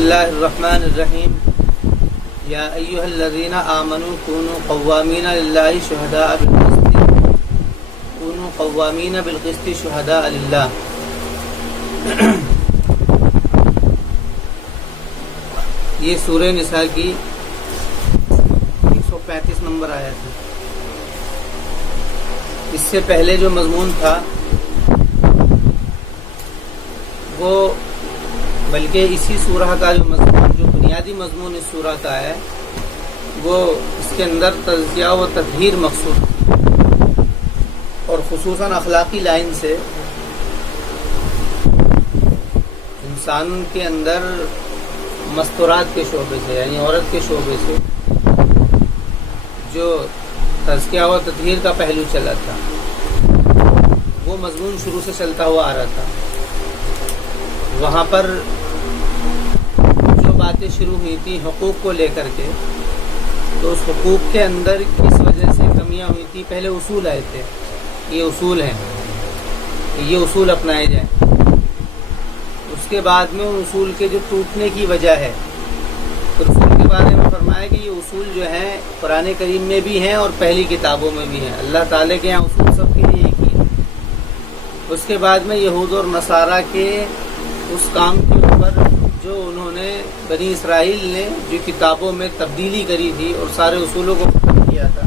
اللہ الرحمن الرحیم یا ایھا الذین آمنوا کونوا قوامین للہ بالقسط شہداء للہ۔ یہ سورہ نساء کی 135 نمبر آیت ہے۔ اس سے پہلے جو مضمون تھا وہ بلکہ اسی سورہ کا جو مضمون، جو بنیادی مضمون اس سورہ کا ہے، وہ اس کے اندر تزکیہ و تطہیر مقصود اور خصوصاً اخلاقی لائن سے انسان کے اندر مستورات کے شعبے سے، یعنی عورت کے شعبے سے جو تزکیہ و تطہیر کا پہلو چلا تھا، وہ مضمون شروع سے چلتا ہوا آ رہا تھا۔ وہاں پر جو باتیں شروع ہوئی تھیں حقوق کو لے کر کے، تو اس حقوق کے اندر کس وجہ سے کمیاں ہوئی تھیں، پہلے اصول آئے تھے، یہ اصول ہیں، یہ اصول اپنائے جائیں۔ اس کے بعد میں ان اصول کے جو ٹوٹنے کی وجہ ہے، تو اصول کے بارے میں فرمایا کہ یہ اصول جو ہیں قرآن کریم میں بھی ہیں اور پہلی کتابوں میں بھی ہیں۔ اللہ تعالیٰ کے یہاں اصول سب کے لیے ایک ہی ہے۔ اس کے بعد میں یہود اور نصارہ کے اس کام کے اوپر جو انہوں نے بنی اسرائیل نے جو کتابوں میں تبدیلی کری تھی اور سارے اصولوں کو ختم کیا تھا،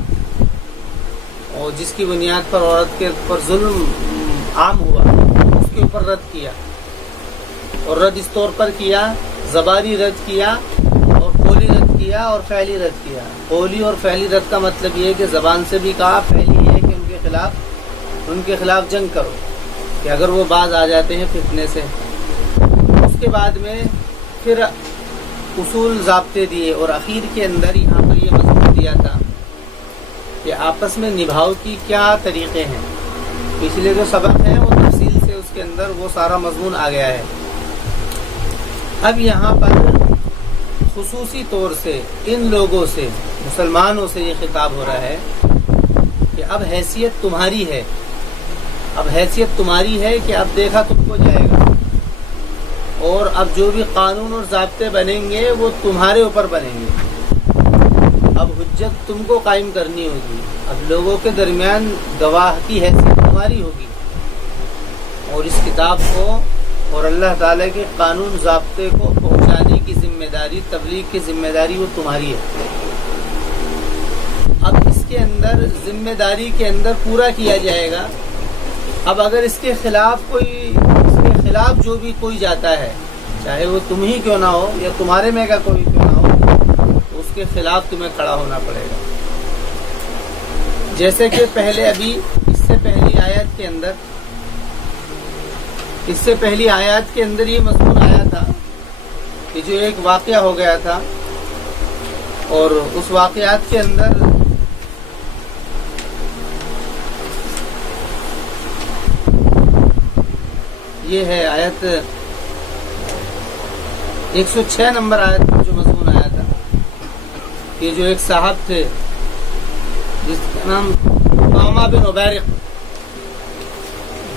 اور جس کی بنیاد پر عورت کے پر ظلم عام ہوا، اس کے اوپر رد کیا، اور رد اس طور پر کیا، زبانی رد کیا اور قولی رد کیا اور فعلی رد کیا۔ قولی اور فعلی رد کا مطلب یہ ہے کہ زبان سے بھی کہا، فعلی ہے کہ ان کے خلاف جنگ کرو، کہ اگر وہ باز آ جاتے ہیں فتنے سے۔ اس کے بعد میں پھر اصول ضابطے دیے، اور اخیر کے اندر یہاں پر یہ مضمون دیا تھا کہ آپس میں نبھاؤ کی کیا طریقے ہیں۔ پچھلے جو سبق ہیں وہ تفصیل سے اس کے اندر وہ سارا مضمون آ گیا ہے۔ اب یہاں پر خصوصی طور سے ان لوگوں سے، مسلمانوں سے یہ خطاب ہو رہا ہے کہ اب حیثیت تمہاری ہے، اب حیثیت تمہاری ہے کہ اب دیکھا تم کو جائے گا، اور اب جو بھی قانون اور ضابطے بنیں گے وہ تمہارے اوپر بنیں گے۔ اب حجت تم کو قائم کرنی ہوگی، اب لوگوں کے درمیان گواہ کی حیثیت تمہاری ہوگی، اور اس کتاب کو اور اللہ تعالیٰ کے قانون ضابطے کو پہنچانے کی ذمہ داری، تبلیغ کی ذمہ داری وہ تمہاری ہے۔ اب اس کے اندر ذمہ داری کے اندر پورا کیا جائے گا۔ اب اگر اس کے خلاف جو بھی کوئی جاتا ہے، چاہے وہ تم ہی کیوں نہ ہو یا تمہارے میں کا کوئی کیوں نہ ہو، تو اس کے خلاف تمہیں کھڑا ہونا پڑے گا۔ جیسے کہ پہلے ابھی اس سے پہلی آیات کے اندر یہ مضمون آیا تھا کہ جو ایک واقعہ ہو گیا تھا، اور اس واقعات کے اندر یہ ہے آیت 106 نمبر آیت میں جو مضمون آیا تھا کہ جو ایک صاحب تھے جس کا نام عامہ بن عبیرق،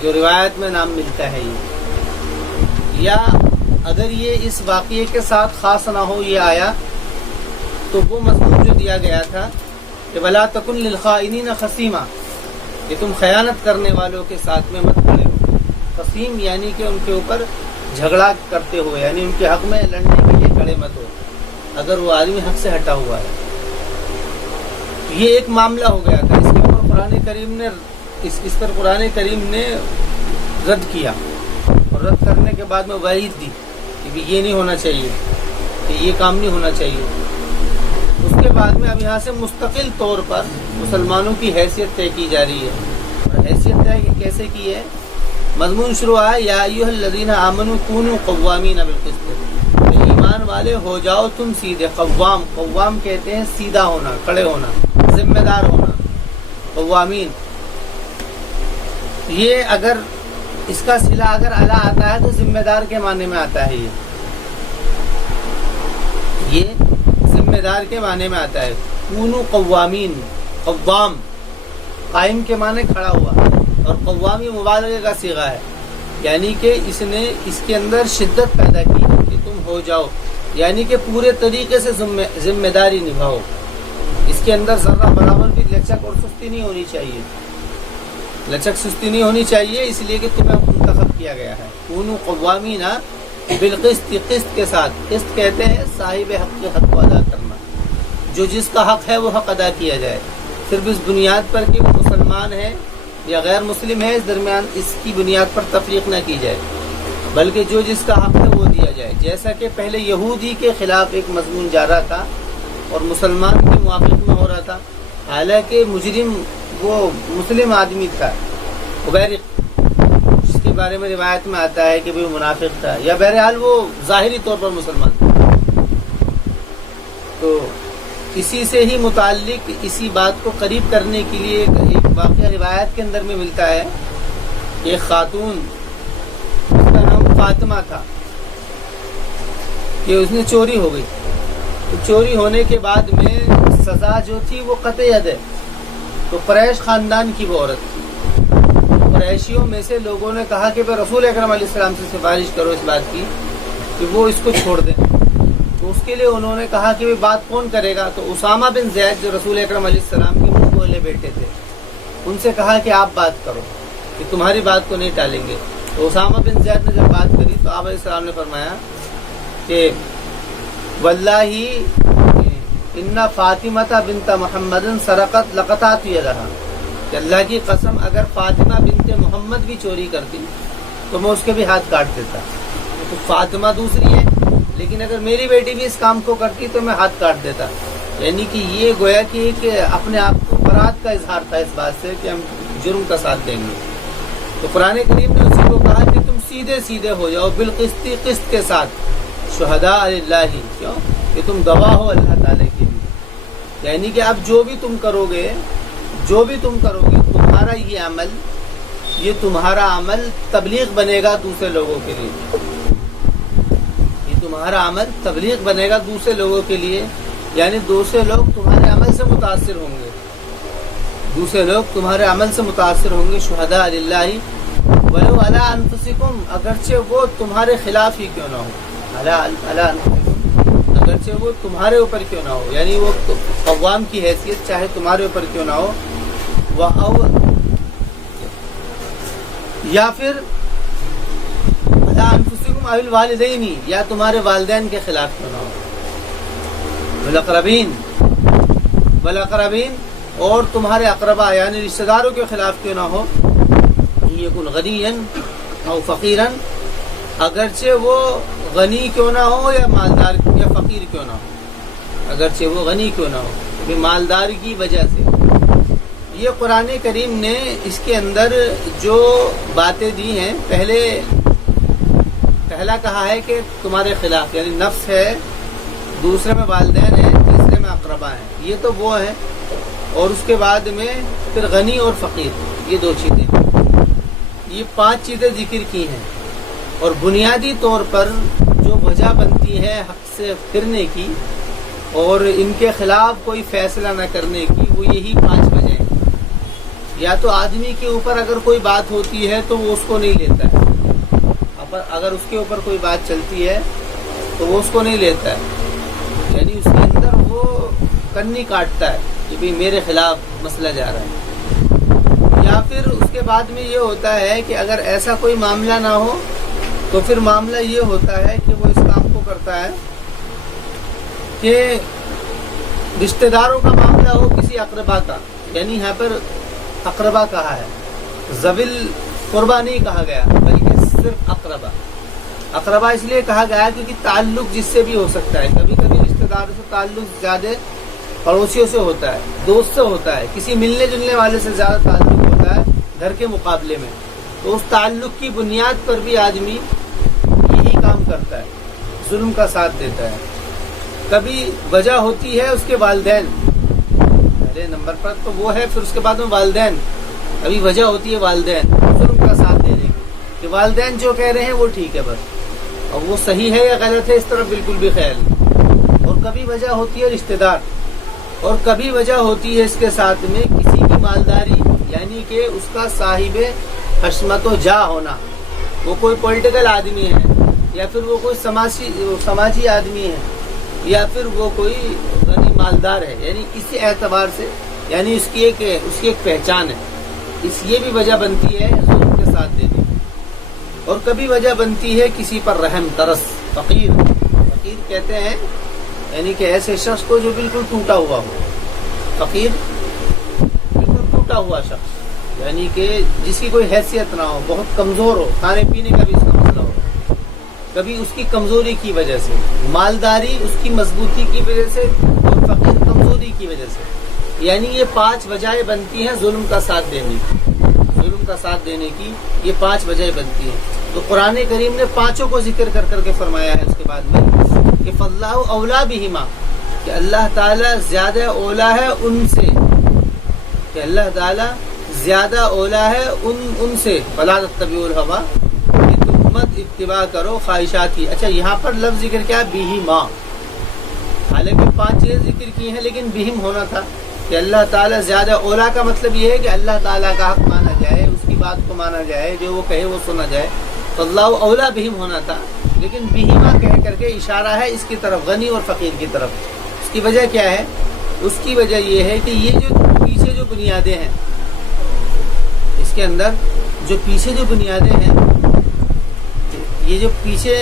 جو روایت میں نام ملتا ہے یہ، یا اگر یہ اس واقعے کے ساتھ خاص نہ ہو یہ آیا، تو وہ مضمون جو دیا گیا تھا کہ وَلَا تَكُنْ لِلْخَائِنِينَ خَصِيمًا، کہ تم خیانت کرنے والوں کے ساتھ میں مت کھڑے ہو۔ خصیم یعنی کہ ان کے اوپر جھگڑا کرتے ہوئے، یعنی ان کے حق میں لڑنے کے لیے کھڑے مت ہو اگر وہ آدمی حق سے ہٹا ہوا ہے۔ یہ ایک معاملہ ہو گیا تھا، اس کے اوپر قرآن کریم نے رد کیا، اور رد کرنے کے بعد میں وعید دی کہ یہ نہیں ہونا چاہیے، کہ یہ کام نہیں ہونا چاہیے۔ اس کے بعد میں اب یہاں سے مستقل طور پر مسلمانوں کی حیثیت طے کی جا رہی ہے، اور حیثیت طے کیسے کی ہے؟ مضمون شروع ہے یا ایھا الذین آمنوا کونوا قوامین بالقسط، کہ ایمان والے ہو جاؤ تم سیدھے۔ قوام کہتے ہیں سیدھا ہونا، کھڑے ہونا، ذمہ دار ہونا۔ قوامین یہ اگر اس کا صلہ اگر اعلیٰ آتا ہے تو ذمہ دار کے معنی میں آتا ہے، یہ ذمہ دار کے معنی میں آتا ہے۔ کونوا قوامین، قوام قائم کے معنی کھڑا ہوا، اور قوامی مبالغے کا صیغہ ہے، یعنی کہ اس نے اس کے اندر شدت پیدا کی کہ تم ہو جاؤ، یعنی کہ پورے طریقے سے ذمہ داری نبھاؤ. اس کے اندر ذرہ برابر بھی لچک اور سستی نہیں ہونی چاہیے. لچک سستی نہیں ہونی چاہیے اس لیے کہ تمہیں منتخب کیا گیا ہے. کونوا قوامین بالقسط، قسط کے ساتھ. قسط کہتے ہیں صاحب حق کے حق کو ادا کرنا. جو جس کا حق ہے وہ حق ادا کیا جائے. صرف اس بنیاد پر کہ وہ مسلمان ہے یا غیر مسلم ہے، اس درمیان اس کی بنیاد پر تفریق نہ کی جائے، بلکہ جو جس کا حق ہے وہ دیا جائے. جیسا کہ پہلے یہودی کے خلاف ایک مضمون جا رہا تھا اور مسلمان کے موافق میں ہو رہا تھا، حالانکہ مجرم وہ مسلم آدمی تھا عبیرق، جس کے بارے میں روایت میں آتا ہے کہ وہ منافق تھا، یا بہرحال وہ ظاہری طور پر مسلمان تھا. تو اسی سے ہی متعلق اسی بات کو قریب کرنے کے لیے ایک واقعہ روایت کے اندر میں ملتا ہے. ایک خاتون، اس کا نام فاطمہ تھا، کہ اس نے چوری ہو گئی. تو چوری ہونے کے بعد میں سزا جو تھی وہ قطع ید ہے. تو قریش خاندان کی وہ عورت تھی. قریشیوں میں سے لوگوں نے کہا کہ رسول اکرم علیہ السلام سے سفارش کرو اس بات کی کہ وہ اس کو چھوڑ دیں. تو اس کے لیے انہوں نے کہا کہ بات کون کرے گا. تو اسامہ بن زید جو رسول اکرم علیہ السلام کے منہ بولے بیٹے تھے، ان سے کہا کہ آپ بات کرو، کہ تمہاری بات کو نہیں ٹالیں گے. تو اسامہ بن زید نے جب بات کری تو آپ علیہ السلام نے فرمایا کہ واللہ ان فاطمہ بنت محمد سرقت لقطعت یدہا، کہ اللہ کی قسم اگر فاطمہ بنت محمد بھی چوری کرتی تو میں اس کے بھی ہاتھ کاٹ دیتا. تو فاطمہ دوسری ہے، لیکن اگر میری بیٹی بھی اس کام کو کرتی تو میں ہاتھ کاٹ دیتا. یعنی کہ یہ گویا کہ اپنے آپ کو برات کا اظہار تھا اس بات سے کہ ہم جرم کا ساتھ دیں گے. تو قرآن کریم نے اسی کو کہا کہ تم سیدھے سیدھے ہو جاؤ بالقسط، قسط کے ساتھ. شہداء للہ، کیوں کہ تم گواہ ہو اللہ تعالیٰ کے لیے. یعنی کہ اب جو بھی تم کرو گے تمہارا تمہارا عمل تبلیغ بنے گا دوسرے لوگوں کے لیے. تمہارا عمل تبلیغ بنے گا دوسرے لوگوں کے لیے، یعنی دوسرے لوگ تمہارے عمل سے متاثر ہوں گے. شہداء للہ ولو علی انفسکم، اگرچہ وہ تمہارے خلاف ہی کیوں نہ ہو. علی انفسکم، اگرچہ وہ تمہارے اوپر کیوں نہ ہو، یعنی وہ قوام کی حیثیت چاہے تمہارے اوپر کیوں نہ ہو. یا پھر انفسکم او الوالدین، یا تمہارے والدین کے خلاف کیوں نہ ہو. والاقربین، اور تمہارے اقربا یعنی رشتہ داروں کے خلاف کیوں نہ ہو. یکن غنیا او فقیرا، اگرچہ وہ غنی کیوں نہ ہو یا مالدار یا فقیر کیوں نہ ہو. اگرچہ وہ غنی کیوں نہ ہو، مالدار کی وجہ سے. یہ قرآن کریم نے اس کے اندر جو باتیں دی ہیں، پہلا کہا ہے کہ تمہارے خلاف، یعنی نفس ہے، دوسرے میں والدین ہیں، تیسرے میں اقربا ہیں. یہ تو وہ ہیں. اور اس کے بعد میں پھر غنی اور فقیر، یہ دو چیزیں، یہ 5 چیزیں ذکر کی ہیں. اور بنیادی طور پر جو وجہ بنتی ہے حق سے پھرنے کی اور ان کے خلاف کوئی فیصلہ نہ کرنے کی، وہ یہی 5 وجہ ہیں. یا تو آدمی کے اوپر اگر کوئی بات ہوتی ہے تو وہ اس کو نہیں لیتا ہے، اگر اس کے اوپر کوئی بات چلتی ہے تو وہ اس کو نہیں لیتا ہے، یعنی اس کے اندر وہ کنی کاٹتا ہے کہ بھی میرے خلاف مسئلہ جا رہا ہے. یا پھر اس کے بعد میں یہ ہوتا ہے کہ اگر ایسا کوئی معاملہ نہ ہو تو پھر معاملہ یہ ہوتا ہے کہ وہ اس کام کو کرتا ہے کہ رشتہ داروں کا معاملہ ہو کسی اقربا کا، یعنی یہاں پر اقربا کہا ہے، ذویل قربا نہیں کہا گیا بلکہ صرف اقربا اس لیے کہا گیا کیونکہ تعلق جس سے بھی ہو سکتا ہے. کبھی کبھی رشتہ داروں سے تعلق زیادہ پڑوسیوں سے ہوتا ہے، دوست سے ہوتا ہے، کسی ملنے جلنے والے سے زیادہ تعلق ہوتا ہے گھر کے مقابلے میں. تو اس تعلق کی بنیاد پر بھی آدمی یہی کام کرتا ہے، ظلم کا ساتھ دیتا ہے. کبھی وجہ ہوتی ہے اس کے والدین، پہلے نمبر پر تو وہ ہے، پھر اس کے بعد میں والدین. ابھی وجہ ہوتی ہے والدین ظلم کا ساتھ دینے کی، کہ والدین جو کہہ رہے ہیں وہ ٹھیک ہے بس، اور وہ صحیح ہے یا غلط ہے اس طرف بالکل بھی خیال نہیں. اور کبھی وجہ ہوتی ہے رشتہ دار، اور کبھی وجہ ہوتی ہے اس کے ساتھ میں کسی کی مالداری، یعنی کہ اس کا صاحب حشمت و جا ہونا. وہ کوئی پولیٹیکل آدمی ہے یا پھر وہ کوئی سماجی آدمی ہے یا پھر وہ کوئی غنی مالدار ہے، یعنی اسی اعتبار سے، یعنی اس کی ایک پہچان ہے. یہ بھی وجہ بنتی ہے ظلم کے ساتھ دینے کی. اور کبھی وجہ بنتی ہے کسی پر رحم ترس. فقیر کہتے ہیں یعنی کہ ایسے شخص کو جو بالکل ٹوٹا ہوا ہو. فقیر بالکل ٹوٹا ہوا شخص، یعنی کہ جس کی کوئی حیثیت نہ ہو، بہت کمزور ہو، کھانے پینے کا بھی اس کا مسئلہ ہو، کبھی اس کی کمزوری کی وجہ سے، مالداری اس کی مضبوطی کی وجہ سے، اور فقیر کمزوری کی وجہ سے. یعنی یہ 5 وجہیں بنتی ہیں ظلم کا ساتھ دینے کی. ظلم کا ساتھ دینے کی یہ 5 وجہیں بنتی ہیں. تو قرآن کریم نے 5 کو ذکر کر کے فرمایا ہے اس کے بعد میں کہ فَاللَّهُ أَوْلَىٰ بِهِمَا، کہ اللہ تعالیٰ زیادہ اولا ہے ان سے، کہ اللہ تعالیٰ زیادہ اولا ہے ان سے. فَلَا تَتَّبِعُوا الْهَوَىٰ، کہ تم مت اتباع کرو خواہشات کی. اچھا یہاں پر لفظ ذکر کیا ہے؟ بِهِمَا. حالانکہ 5 چیزیں ذکر کی ہیں لیکن بہم ہونا تھا کہ اللہ تعالیٰ زیادہ اولا کا مطلب یہ ہے کہ اللہ تعالیٰ کا حق مانا جائے، اس کی بات کو مانا جائے، جو وہ کہے وہ سنا جائے. تو اللہ اولا بہم ہونا تھا، لیکن بہما کہہ کر کے اشارہ ہے اس کی طرف، غنی اور فقیر کی طرف. اس کی وجہ کیا ہے؟ اس کی وجہ یہ ہے کہ یہ جو پیچھے جو بنیادیں ہیں، اس کے اندر جو پیچھے جو بنیادیں ہیں، یہ جو پیچھے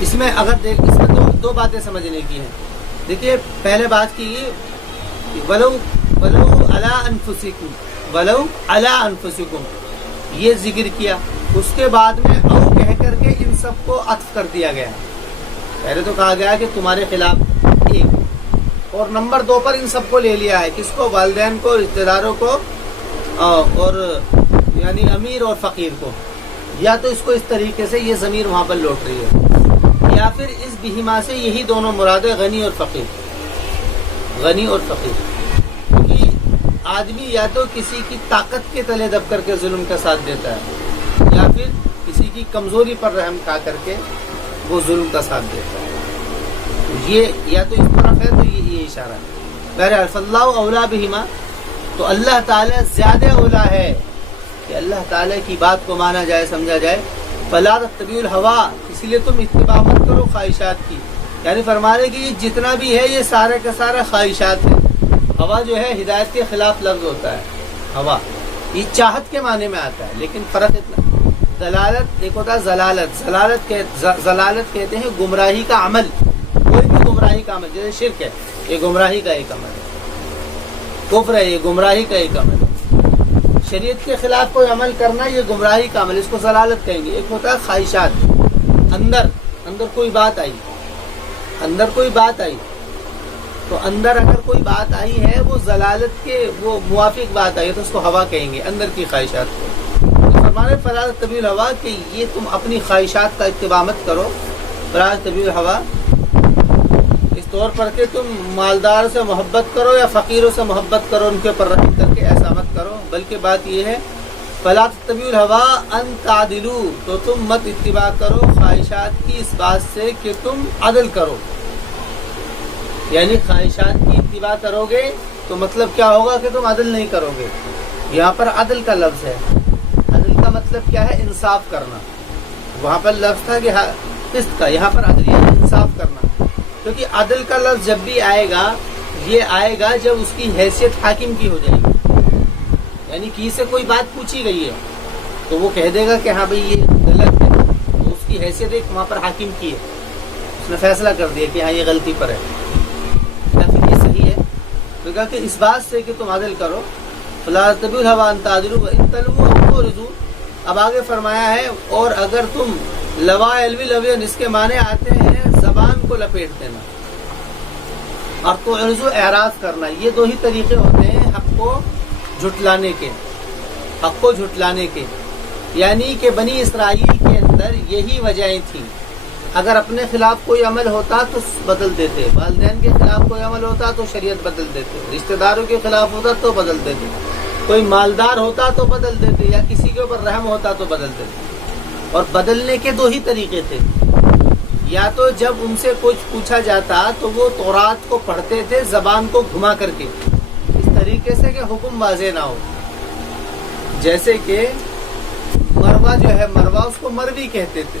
اس میں اگر اس میں دو باتیں سمجھنے کی ہیں. دیکھیے پہلے بات کی ولو علی انفسکم یہ ذکر کیا، اس کے بعد میں او کہہ کر کے ان سب کو عطف کر دیا گیا. پہلے تو کہا گیا کہ تمہارے خلاف ایک، اور نمبر 2 پر ان سب کو لے لیا ہے. کس کو؟ والدین کو، رشتہ داروں کو، اور یعنی امیر اور فقیر کو. یا تو اس کو اس طریقے سے یہ ضمیر وہاں پر لوٹ رہی ہے، یا پھر اس بہما سے یہی دونوں مراد ہے، غنی اور فقیر. غنی اور فقیر، کیونکہ آدمی یا تو کسی کی طاقت کے تلے دب کر کے ظلم کا ساتھ دیتا ہے، یا پھر کسی کی کمزوری پر رحم کھا کر کے وہ ظلم کا ساتھ دیتا ہے. یہ یا تو اس طرف ہے، تو یہ اشارہ ہے. بہرحال فاللہ اولا بہما، تو اللہ تعالیٰ زیادہ اولا ہے کہ اللہ تعالیٰ کی بات کو مانا جائے، سمجھا جائے. فلا تتبعوا الہوا، اسی لیے تم اتباع مت کرو خواہشات کی. یعنی فرما رہے کہ یہ جتنا بھی ہے یہ سارا کا سارا خواہشات ہے. ہوا جو ہے ہدایت کے خلاف لفظ ہوتا ہے. ہوا یہ چاہت کے معنی میں آتا ہے، لیکن فرق اتنا. دلالت ایک ہوتا ہے ضلالت. ضلالت کہتے ہیں گمراہی کا عمل، کوئی بھی گمراہی کا عمل. جیسے شرک ہے، یہ گمراہی کا ایک عمل ہے. کفر ہے، یہ گمراہی کا ایک عمل ہے. شریعت کے خلاف کوئی عمل کرنا یہ گمراہی کا عمل، اس کو ضلالت کہیں گے. ایک ہوتا ہے خواہشات. اندر کوئی بات آئی، تو اندر اگر کوئی بات آئی ہے وہ ضلالت کے وہ موافق بات آئی ہے تو اس کو ہوا کہیں گے، اندر کی خواہشات کو. فرمانے فلا تتبعوا الہوا کہ یہ تم اپنی خواہشات کا اتباع مت کرو. فلا تتبعوا الہوا اس طور پر کہ تم مالدار سے محبت کرو یا فقیروں سے محبت کرو، ان کے اوپر رحم کر کے ایسا مت کرو. بلکہ بات یہ ہے فلا تتبعوا الہوا ان تعدلوا، تو تم مت اتباع کرو خواہشات کی اس بات سے کہ تم عدل کرو. یعنی خواہشات کی اتباع کرو گے تو مطلب کیا ہوگا کہ تم عدل نہیں کرو گے. یہاں پر عدل کا لفظ ہے. عدل کا مطلب کیا ہے؟ انصاف کرنا. وہاں پر لفظ تھا کہ قسط کا، یہاں پر عدل یعنی انصاف کرنا. کیونکہ عدل کا لفظ جب بھی آئے گا یہ آئے گا جب اس کی حیثیت حاکم کی ہو جائے گی. یعنی کسی سے کوئی بات پوچھی گئی ہے تو وہ کہہ دے گا کہ ہاں بھئی یہ غلط ہے، تو اس کی حیثیت ایک وہاں پر حاکم کی ہے، اس نے فیصلہ کر دیا کہ ہاں یہ غلطی پر ہے یا پھر یہ صحیح ہے. تو کہا کہ اس بات سے کہ تم عدل کرو. فلا تتبعوا الہوا ان تعدلوا وان تلووا او تعرضوا. اب آگے فرمایا ہے اور اگر تم لوا الوی لوین، اس کے معنی آتے ہیں زبان کو لپیٹ دینا اور تعرضوا اعراض کرنا. یہ 2 ہی طریقے ہوتے ہیں حق کو جھٹلانے کے. یعنی کہ بنی اسرائیل کے اندر یہی وجہیں تھیں. اگر اپنے خلاف کوئی عمل ہوتا تو بدل دیتے، والدین کے خلاف کوئی عمل ہوتا تو شریعت بدل دیتے، رشتہ داروں کے خلاف ہوتا تو بدل دیتے، کوئی مالدار ہوتا تو بدل دیتے، یا کسی کے اوپر رحم ہوتا تو بدل دیتے. اور بدلنے کے 2 ہی طریقے تھے. یا تو جب ان سے کچھ پوچھا جاتا تو وہ تورات کو پڑھتے تھے زبان کو گھما کر کے اس طریقے سے کہ حکم واضح نہ ہو. جیسے کہ مروا جو ہے، مروا اس کو مروی کہتے تھے.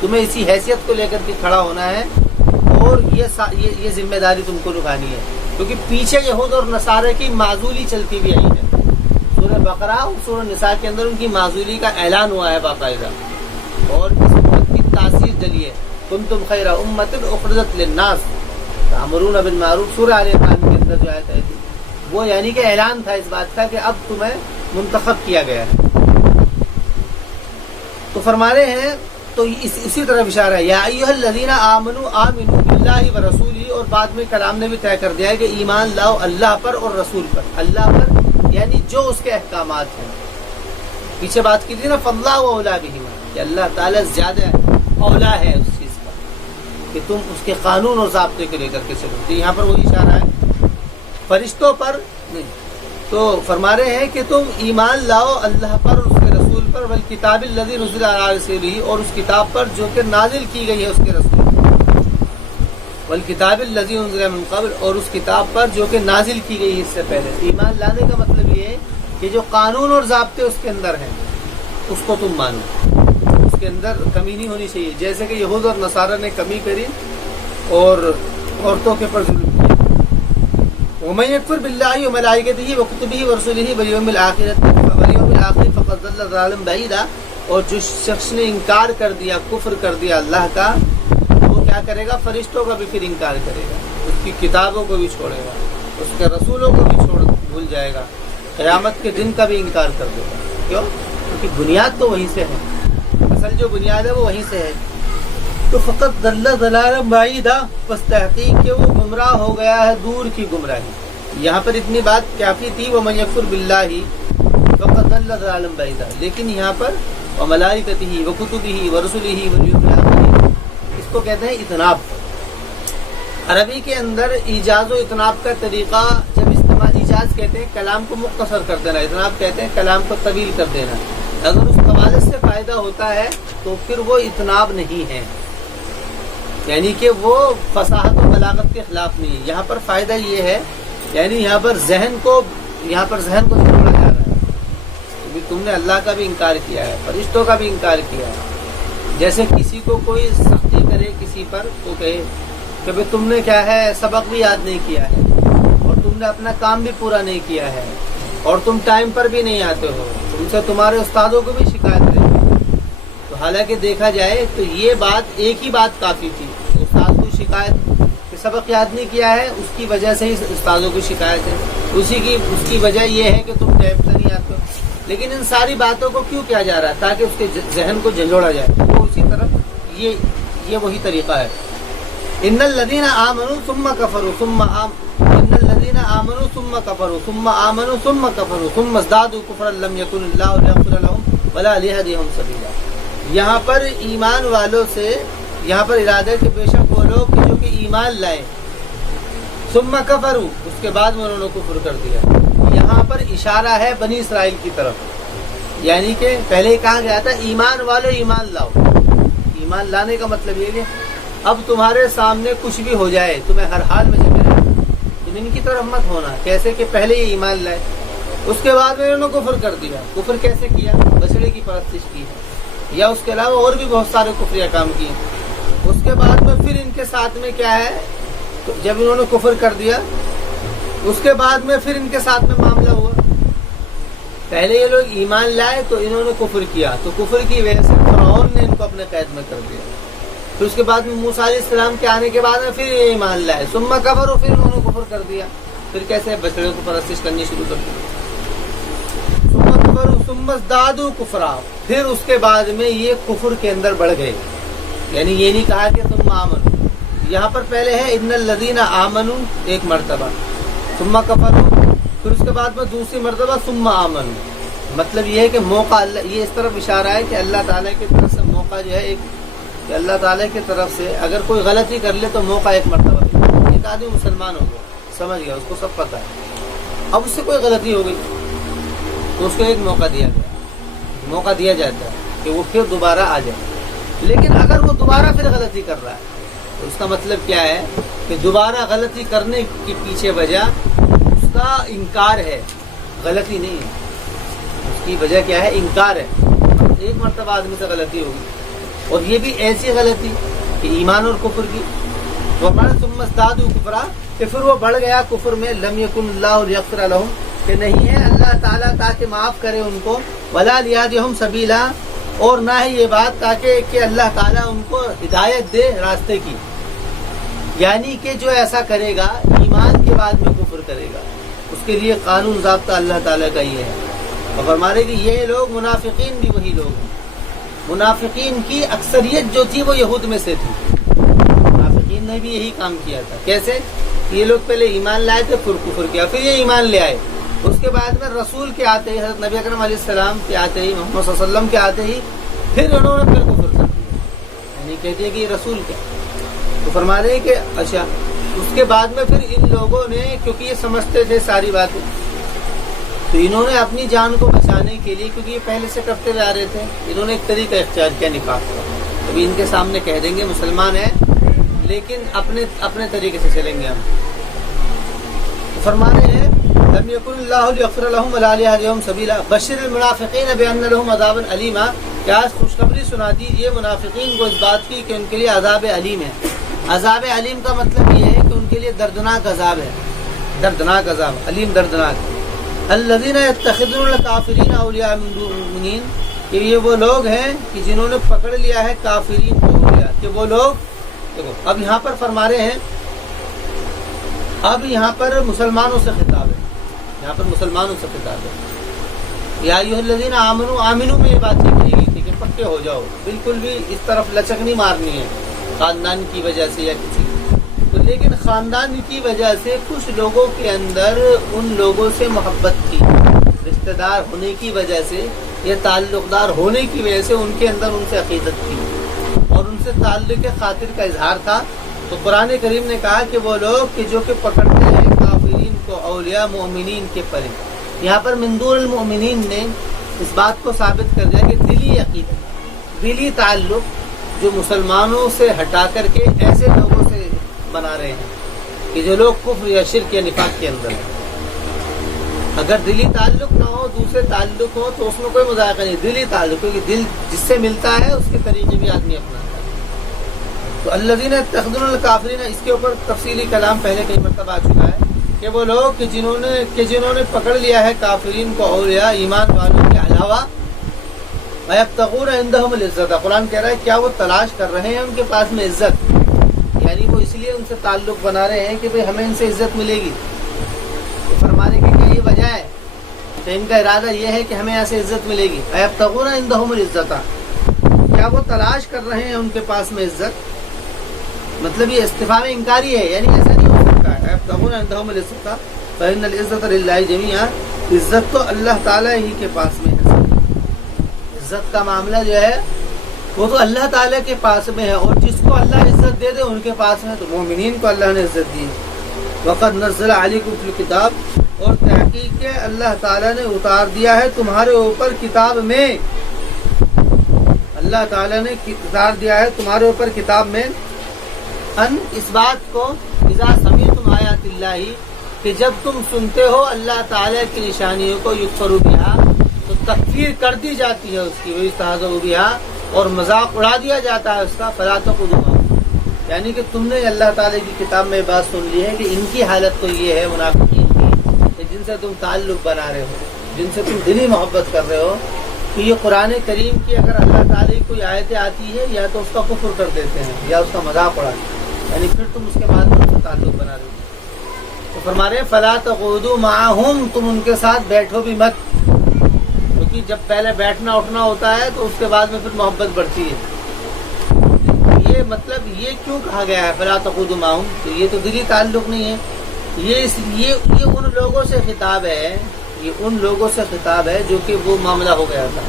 تمہیں اسی حیثیت کو لے کر کے کھڑا ہونا ہے اور یہ ذمہ داری تم کو نبھانی ہے، کیونکہ پیچھے یہود اور نصارہ کی معزولی چلتی بھی آئی ہے۔ سورہ بقرہ اور سورہ نساء کے اندر ان کی معزولی کا اعلان ہوا ہے باقاعدہ، اور اس امت کی تاثیر ڈلی ہے۔ کنتم خیر امۃ اخرجت للناس تأمرون بالمعروف، سورہ آل عمران کے اندر جو آیت ہے وہ یعنی کہ اعلان تھا اس بات کا کہ اب تمہیں منتخب کیا گیا ہے۔ تو فرما رہے ہیں، تو اسی طرح اشارہ ہے، یا ایھا الذین آمنوا آمنوا باللہ ورسولہ، اور بعد میں کلام نے بھی طے کر دیا ہے کہ ایمان لاؤ اللہ پر اور رسول پر۔ اللہ پر یعنی جو اس کے احکامات ہیں، پیچھے بات کی تھی نا، فاللہ اولیٰ بہما، کہ اللہ تعالیٰ زیادہ اولیٰ ہے اس چیز کا کہ تم اس کے قانون اور ضابطے کو لے کر کے چلو۔ تو یہاں پر وہی اشارہ ہے فرشتوں پر نہیں، تو فرما رہے ہیں کہ تم ایمان لاؤ اللہ پر اور اس کے رسول پر، والکتاب الذی نزل علی رسولہ، اور اس کتاب پر جو کہ نازل کی گئی ہے اس کے رسول پر، والکتاب الذی انزل من قبل، اور اس کتاب پر جو کہ نازل کی گئی ہے اس سے پہلے۔ ایمان لانے کا مطلب یہ ہے کہ جو قانون اور ضابطے اس کے اندر ہیں اس کو تم مانو، اس کے اندر کمی نہیں ہونی چاہیے، جیسے کہ یہود اور نصارہ نے کمی کری اور عورتوں کے پر ظلم کیا۔ ومن یکفر باللہ وملائکتہ وکتبہ ورسلہ والیوم الآخر فقد ضل ضلالا بعیدا، اور جو شخص نے انکار کر دیا، کفر کر دیا اللہ کا، وہ کیا کرے گا؟ فرشتوں کا بھی پھر انکار کرے گا، اس کی کتابوں کو بھی چھوڑے گا، اس کے رسولوں کو بھی بھول جائے گا، قیامت کے دن کا بھی انکار کر دے گا۔ کیوں؟ کیونکہ بنیاد تو وہیں سے ہے، اصل جو بنیاد ہے وہ وہیں سے ہے۔ تو فقط ضل ضلالا بعیدا، بس تحقیق کہ وہ گمراہ ہو گیا ہے دور کی گمراہی۔ یہاں پر اتنی بات کافی تھی، ومن یکفر باللہ فقط ضل ضلالا بعیدا، لیکن یہاں پر وملائکتہ وکتبہ ورسلہ والیوم الآخر، اس کو کہتے ہیں اتناب۔ عربی کے اندر ایجاز و اتناب کا طریقہ جب استعمال، ایجاز کہتے ہیں کلام کو مختصر کر دینا، اتناب کہتے ہیں کلام کو طویل کر دینا۔ اگر اس قوالت سے فائدہ ہوتا ہے تو پھر وہ اتناب نہیں ہے، یعنی کہ وہ فصاحت و بلاغت کے خلاف نہیں ہے۔ یہاں پر فائدہ یہ ہے، یعنی یہاں پر ذہن کو جوڑا جا رہا ہے کہ تم نے اللہ کا بھی انکار کیا ہے، فرشتوں کا بھی انکار کیا ہے۔ جیسے کسی کو کوئی سختی کرے کسی پر تو کہے کہ بھئی تم نے کیا ہے سبق بھی یاد نہیں کیا ہے، اور تم نے اپنا کام بھی پورا نہیں کیا ہے، اور تم ٹائم پر بھی نہیں آتے ہو، تم سے تمہارے استادوں کو بھی شکایت رہتی۔ تو حالانکہ دیکھا جائے تو یہ بات ایک ہی بات کافی تھی، استاد کو شکایت کہ سبق یاد نہیں کیا ہے، اس کی وجہ سے ہی استادوں کی شکایت ہے، اس کی وجہ یہ ہے کہ تم ٹائم سے نہیں آتے ہو۔ لیکن ان ساری باتوں کو کیوں کیا جا رہا ہے؟ تاکہ اس کے ذہن کو جھنجھوڑا جائے۔ وہ اسی طرف یہ وہی طریقہ ہے۔ ان الذین آمنوا ثم کفروا ثم ان الذین آمنوا ثم کفروا ثم آمنوا ثم کفروا ثم ازدادوا کفرا لم یکن اللہ لیغفر لهم ولا لیہدیہم سبیلا۔ یہاں پر ایمان والوں سے یہاں پر ارادہ ہے کہ بے شک وہ لوگ جو کہ ایمان لائے، ثم کفروا، اس کے بعد میں انہوں نے کفر کر دیا۔ یہاں پر اشارہ ہے بنی اسرائیل کی طرف، یعنی کہ پہلے کہا گیا تھا ایمان والو ایمان لاؤ۔ ایمان لانے کا مطلب یہ کہ اب تمہارے سامنے کچھ بھی ہو جائے تمہیں ہر حال میں جمے رہنا، ان کی طرف مت ہونا، کیسے کہ پہلے یہ ایمان لائے، اس کے بعد میں انہوں نے کفر کر دیا۔ کفر کیسے کیا؟ بچڑے کی پرستش کی، یا اس کے علاوہ اور بھی بہت سارے کفریہ کام کیے۔ اس کے بعد میں پھر ان کے ساتھ میں کیا ہے، تو جب انہوں نے کفر کر دیا اس کے بعد میں پھر ان کے ساتھ میں معاملہ ہوا۔ پہلے یہ لوگ ایمان لائے تو انہوں نے کفر کیا، تو کفر کی وجہ سے فرعون نے ان کو اپنے قید میں کر دیا۔ پھر اس کے بعد میں موسیٰ علیہ السلام کے آنے کے بعد میں پھر یہ ایمان لائے، ثم کفروا، پھر انہوں نے کفر کر دیا۔ پھر کیسے بچڑے کو پرستش کرنی شروع کر دی، ثم کفروا ثم ازدادوا کفرا، پھر اس کے بعد میں یہ کفر کے اندر بڑھ گئے۔ یعنی یہ نہیں کہا کہ تم آمنو، یہاں پر پہلے ہے ان الذین آمنوا ایک مرتبہ، ثم کفروا، پھر اس کے بعد میں دوسری مرتبہ ثم آمنوا۔ مطلب یہ ہے کہ موقع اللہ، یہ اس طرف اشارہ ہے کہ اللہ تعالیٰ کی طرف سے موقع جو ہے ایک، کہ اللہ تعالیٰ کی طرف سے اگر کوئی غلطی کر لے تو موقع ایک مرتبہ ملتا ہے۔ ایک آدمی مسلمان ہو گیا، سمجھ گیا، اس کو سب پتہ ہے، اب اس سے کوئی غلطی ہو گئی تو اس کو ایک موقع دیا گیا، موقع دیا جاتا ہے کہ وہ پھر دوبارہ آ جائے۔ لیکن اگر وہ دوبارہ پھر غلطی کر رہا ہے تو اس کا مطلب کیا ہے کہ دوبارہ غلطی کرنے کی پیچھے وجہ اس کا انکار ہے، غلطی نہیں ہے، اس کی وجہ کیا ہے؟ انکار ہے۔ ایک مرتبہ آدمی سے غلطی ہوگی اور یہ بھی ایسی غلطی کہ ایمان اور کفر کی، وَمَنْ ثُمَّ ازْدَادُوا كُفْرًا، کہ پھر وہ بڑھ گیا کفر میں، لَمْ يَكُنِ اللَّهُ لِيَغْفِرَ لَهُمْ، کہ نہیں ہے اللہ تعالیٰ تاکہ معاف کرے ان کو، وَلَا لِيَهْدِيَهُمْ سَبِيلًا، اور نہ ہی یہ بات تاکہ کہ اللہ تعالیٰ ان کو ہدایت دے راستے کی، یعنی کہ جو ایسا کرے گا ایمان کے بعد میں کفر کرے گا، اس کے لیے قانون ضابطہ اللہ تعالیٰ کا یہ ہے۔ اور فرما رہے کہ یہ لوگ منافقین بھی وہی لوگ ہیں، منافقین کی اکثریت جو تھی وہ یہود میں سے تھی، منافقین نے بھی یہی کام کیا تھا۔ کیسے؟ یہ لوگ پہلے ایمان لائے تھے، پھر کفر کیا، پھر یہ ایمان لے آئے، اس کے بعد میں رسول کے آتے ہی، حضرت نبی اکرم علیہ السلام کے آتے ہی، محمد صلی اللہ علیہ وسلم کے آتے ہی پھر انہوں نے پھر کفر کر دیا، یعنی کہتے ہیں کہ یہ رسول کیا، تو فرما رہے ہیں کہ اچھا اس کے بعد میں پھر ان لوگوں نے، کیونکہ یہ سمجھتے تھے ساری باتیں، تو انہوں نے اپنی جان کو بچانے کے لیے، کیونکہ یہ پہلے سے کرتے ہوئے آ رہے تھے، انہوں نے ایک طریقہ اختیار کیا نفاق کا۔ ابھی ان کے سامنے کہہ دیں گے مسلمان ہیں لیکن اپنے طریقے سے چلیں گے ہم۔ تو فرما رہے ہیں لم یکن اللہ لیغفر لهم ولا لیہدیہم سبیلا بشر المنافقین بان لهم عذابا علیما، کہ آج خوشخبری سنا دیجیے منافقین کو اس بات کی کہ ان کے لیے عذاب علیم ہے۔ عذاب علیم کا مطلب یہ ہے کہ ان کے لیے دردناک عذاب ہے، دردناک عذاب، علیم دردناک۔ الذین یتخذون الکافرین اولیاء من دون المؤمنین، کہ یہ وہ لوگ ہیں کہ جنہوں نے پکڑ لیا ہے کافرین کو اولیاء، کہ وہ لوگ دیکھو اب یہاں پر فرما رہے ہیں، اب یہاں پر مسلمانوں سے خطاب ہے، یہاں پر مسلمانوں سے خطاب ہے۔ یا ایھا الذین آمنوا، آمنوا میں یہ بات نہیں کہی گئی تھی کہ پکے ہو جاؤ، بالکل بھی اس طرف لچک نہیں مارنی ہے خاندان کی وجہ سے یا کسی تو، لیکن خاندان کی وجہ سے کچھ لوگوں کے اندر ان لوگوں سے محبت تھی، رشتہ دار ہونے کی وجہ سے یا تعلق دار ہونے کی وجہ سے ان کے اندر ان سے عقیدت تھی اور ان سے تعلق خاطر کا اظہار تھا۔ تو قرآن کریم نے کہا کہ وہ لوگ کہ جو کہ پکڑتے ہیں کافرین کو اولیاء مومنین کے پرے، یہاں پر من دون المؤمنین نے اس بات کو ثابت کر دیا کہ دلی عقیدت، دلی تعلق جو مسلمانوں سے ہٹا کر کے ایسے لوگوں سے بنا رہے ہیں کہ جو لوگ کفر یا شرک یا نفاق کے اندر ہیں۔ اگر دلی تعلق نہ ہو، دوسرے تعلق ہو تو اس میں کوئی مذاقہ نہیں، دلی تعلق، کیونکہ دل جس سے ملتا ہے اس کے طریقے بھی آدمی اپناتا ہے۔ تو الذین یتخذون الکافرین، اس کے اوپر تفصیلی کلام پہلے کئی مرتبہ آ چکا ہے کہ وہ لوگ کہ جنہوں نے پکڑ لیا ہے کافرین کو اولیاء ایمان والوں کے علاوہ، وَيَبْتَغُونَ عِندَهُمُ الْعِزَّةَ، قرآن کہہ رہا ہے کیا وہ تلاش کر رہے ہیں ان کے پاس میں عزت، یعنی وہ اس لیے ان سے تعلق بنا رہے ہیں کہ بھئی ہمیں ان سے عزت ملے گی۔ تو فرمانے کی کیا یہ وجہ ہے کہ ان کا ارادہ یہ ہے کہ ہمیں ایسے عزت ملے گی۔ وَيَبْتَغُونَ عِندَهُمُ الْعِزَّةَ، کیا وہ تلاش کر رہے ہیں ان کے پاس میں عزت، مطلب یہ استفہام انکاری ہے، یعنی ایسا نہیں ہو سکتا ہے۔ وَيَبْتَغُونَ عِندَهُمُ الْعِزَّةَ فَإِنَّ الْعِزَّةَ لِلَّهِ جَمِيعًا، عزت تو اللہ تعالیٰ ہی کے پاس میں ہے۔ عزت کا معاملہ جو ہے وہ تو اللہ تعالیٰ کے پاس میں ہے، اور جس کو اللہ عزت دے دے ان کے پاس میں، تو مومنین کو اللہ نے عزت دی۔ وَقَدْ نَزَّلَ عَلَيْكُمْ فِي الْكِتَابِ، اور تحقیق کے اللہ تعالیٰ نے اتار دیا ہے تمہارے اوپر کتاب میں، اللہ تعالیٰ نے اتار دیا ہے تمہارے اوپر کتاب میں، ان اس بات کو، اذا سمعتم آیات اللہ، کہ جب تم سنتے ہو اللہ تعالیٰ کی نشانیوں کو، یکفر بہا، تو تکفیر کر دی جاتی ہے اس کی، ویستہزأ بہا، اور مذاق اڑا دیا جاتا ہے اس کا، فلا تقعدوا معهم، یعنی کہ تم نے اللہ تعالیٰ کی کتاب میں بات سن لی ہے کہ ان کی حالت تو یہ ہے منافقین کی، کہ جن سے تم تعلق بنا رہے ہو، جن سے تم دلی محبت کر رہے ہو، کہ یہ قرآن کریم کی اگر اللہ تعالیٰ کی کوئی آیتیں آتی ہے یا تو اس کا کفر کر دیتے ہیں یا اس کا مذاق اڑاتے ہیں، یعنی پھر تم اس کے بعد ان سے تعلق بنا رہے ہو۔ تو فرما رہے ہیں فلا تقعدوا معهم، تم ان کے ساتھ بیٹھو بھی مت، کیونکہ جب پہلے بیٹھنا اٹھنا ہوتا ہے تو اس کے بعد میں پھر محبت بڑھتی ہے۔ یہ مطلب یہ کیوں کہا گیا ہے فلا تقعدوا معهم، تو یہ تو دلی تعلق نہیں ہے، یہ ان لوگوں سے خطاب ہے، یہ ان لوگوں سے خطاب ہے جو کہ وہ معاملہ ہو گیا تھا،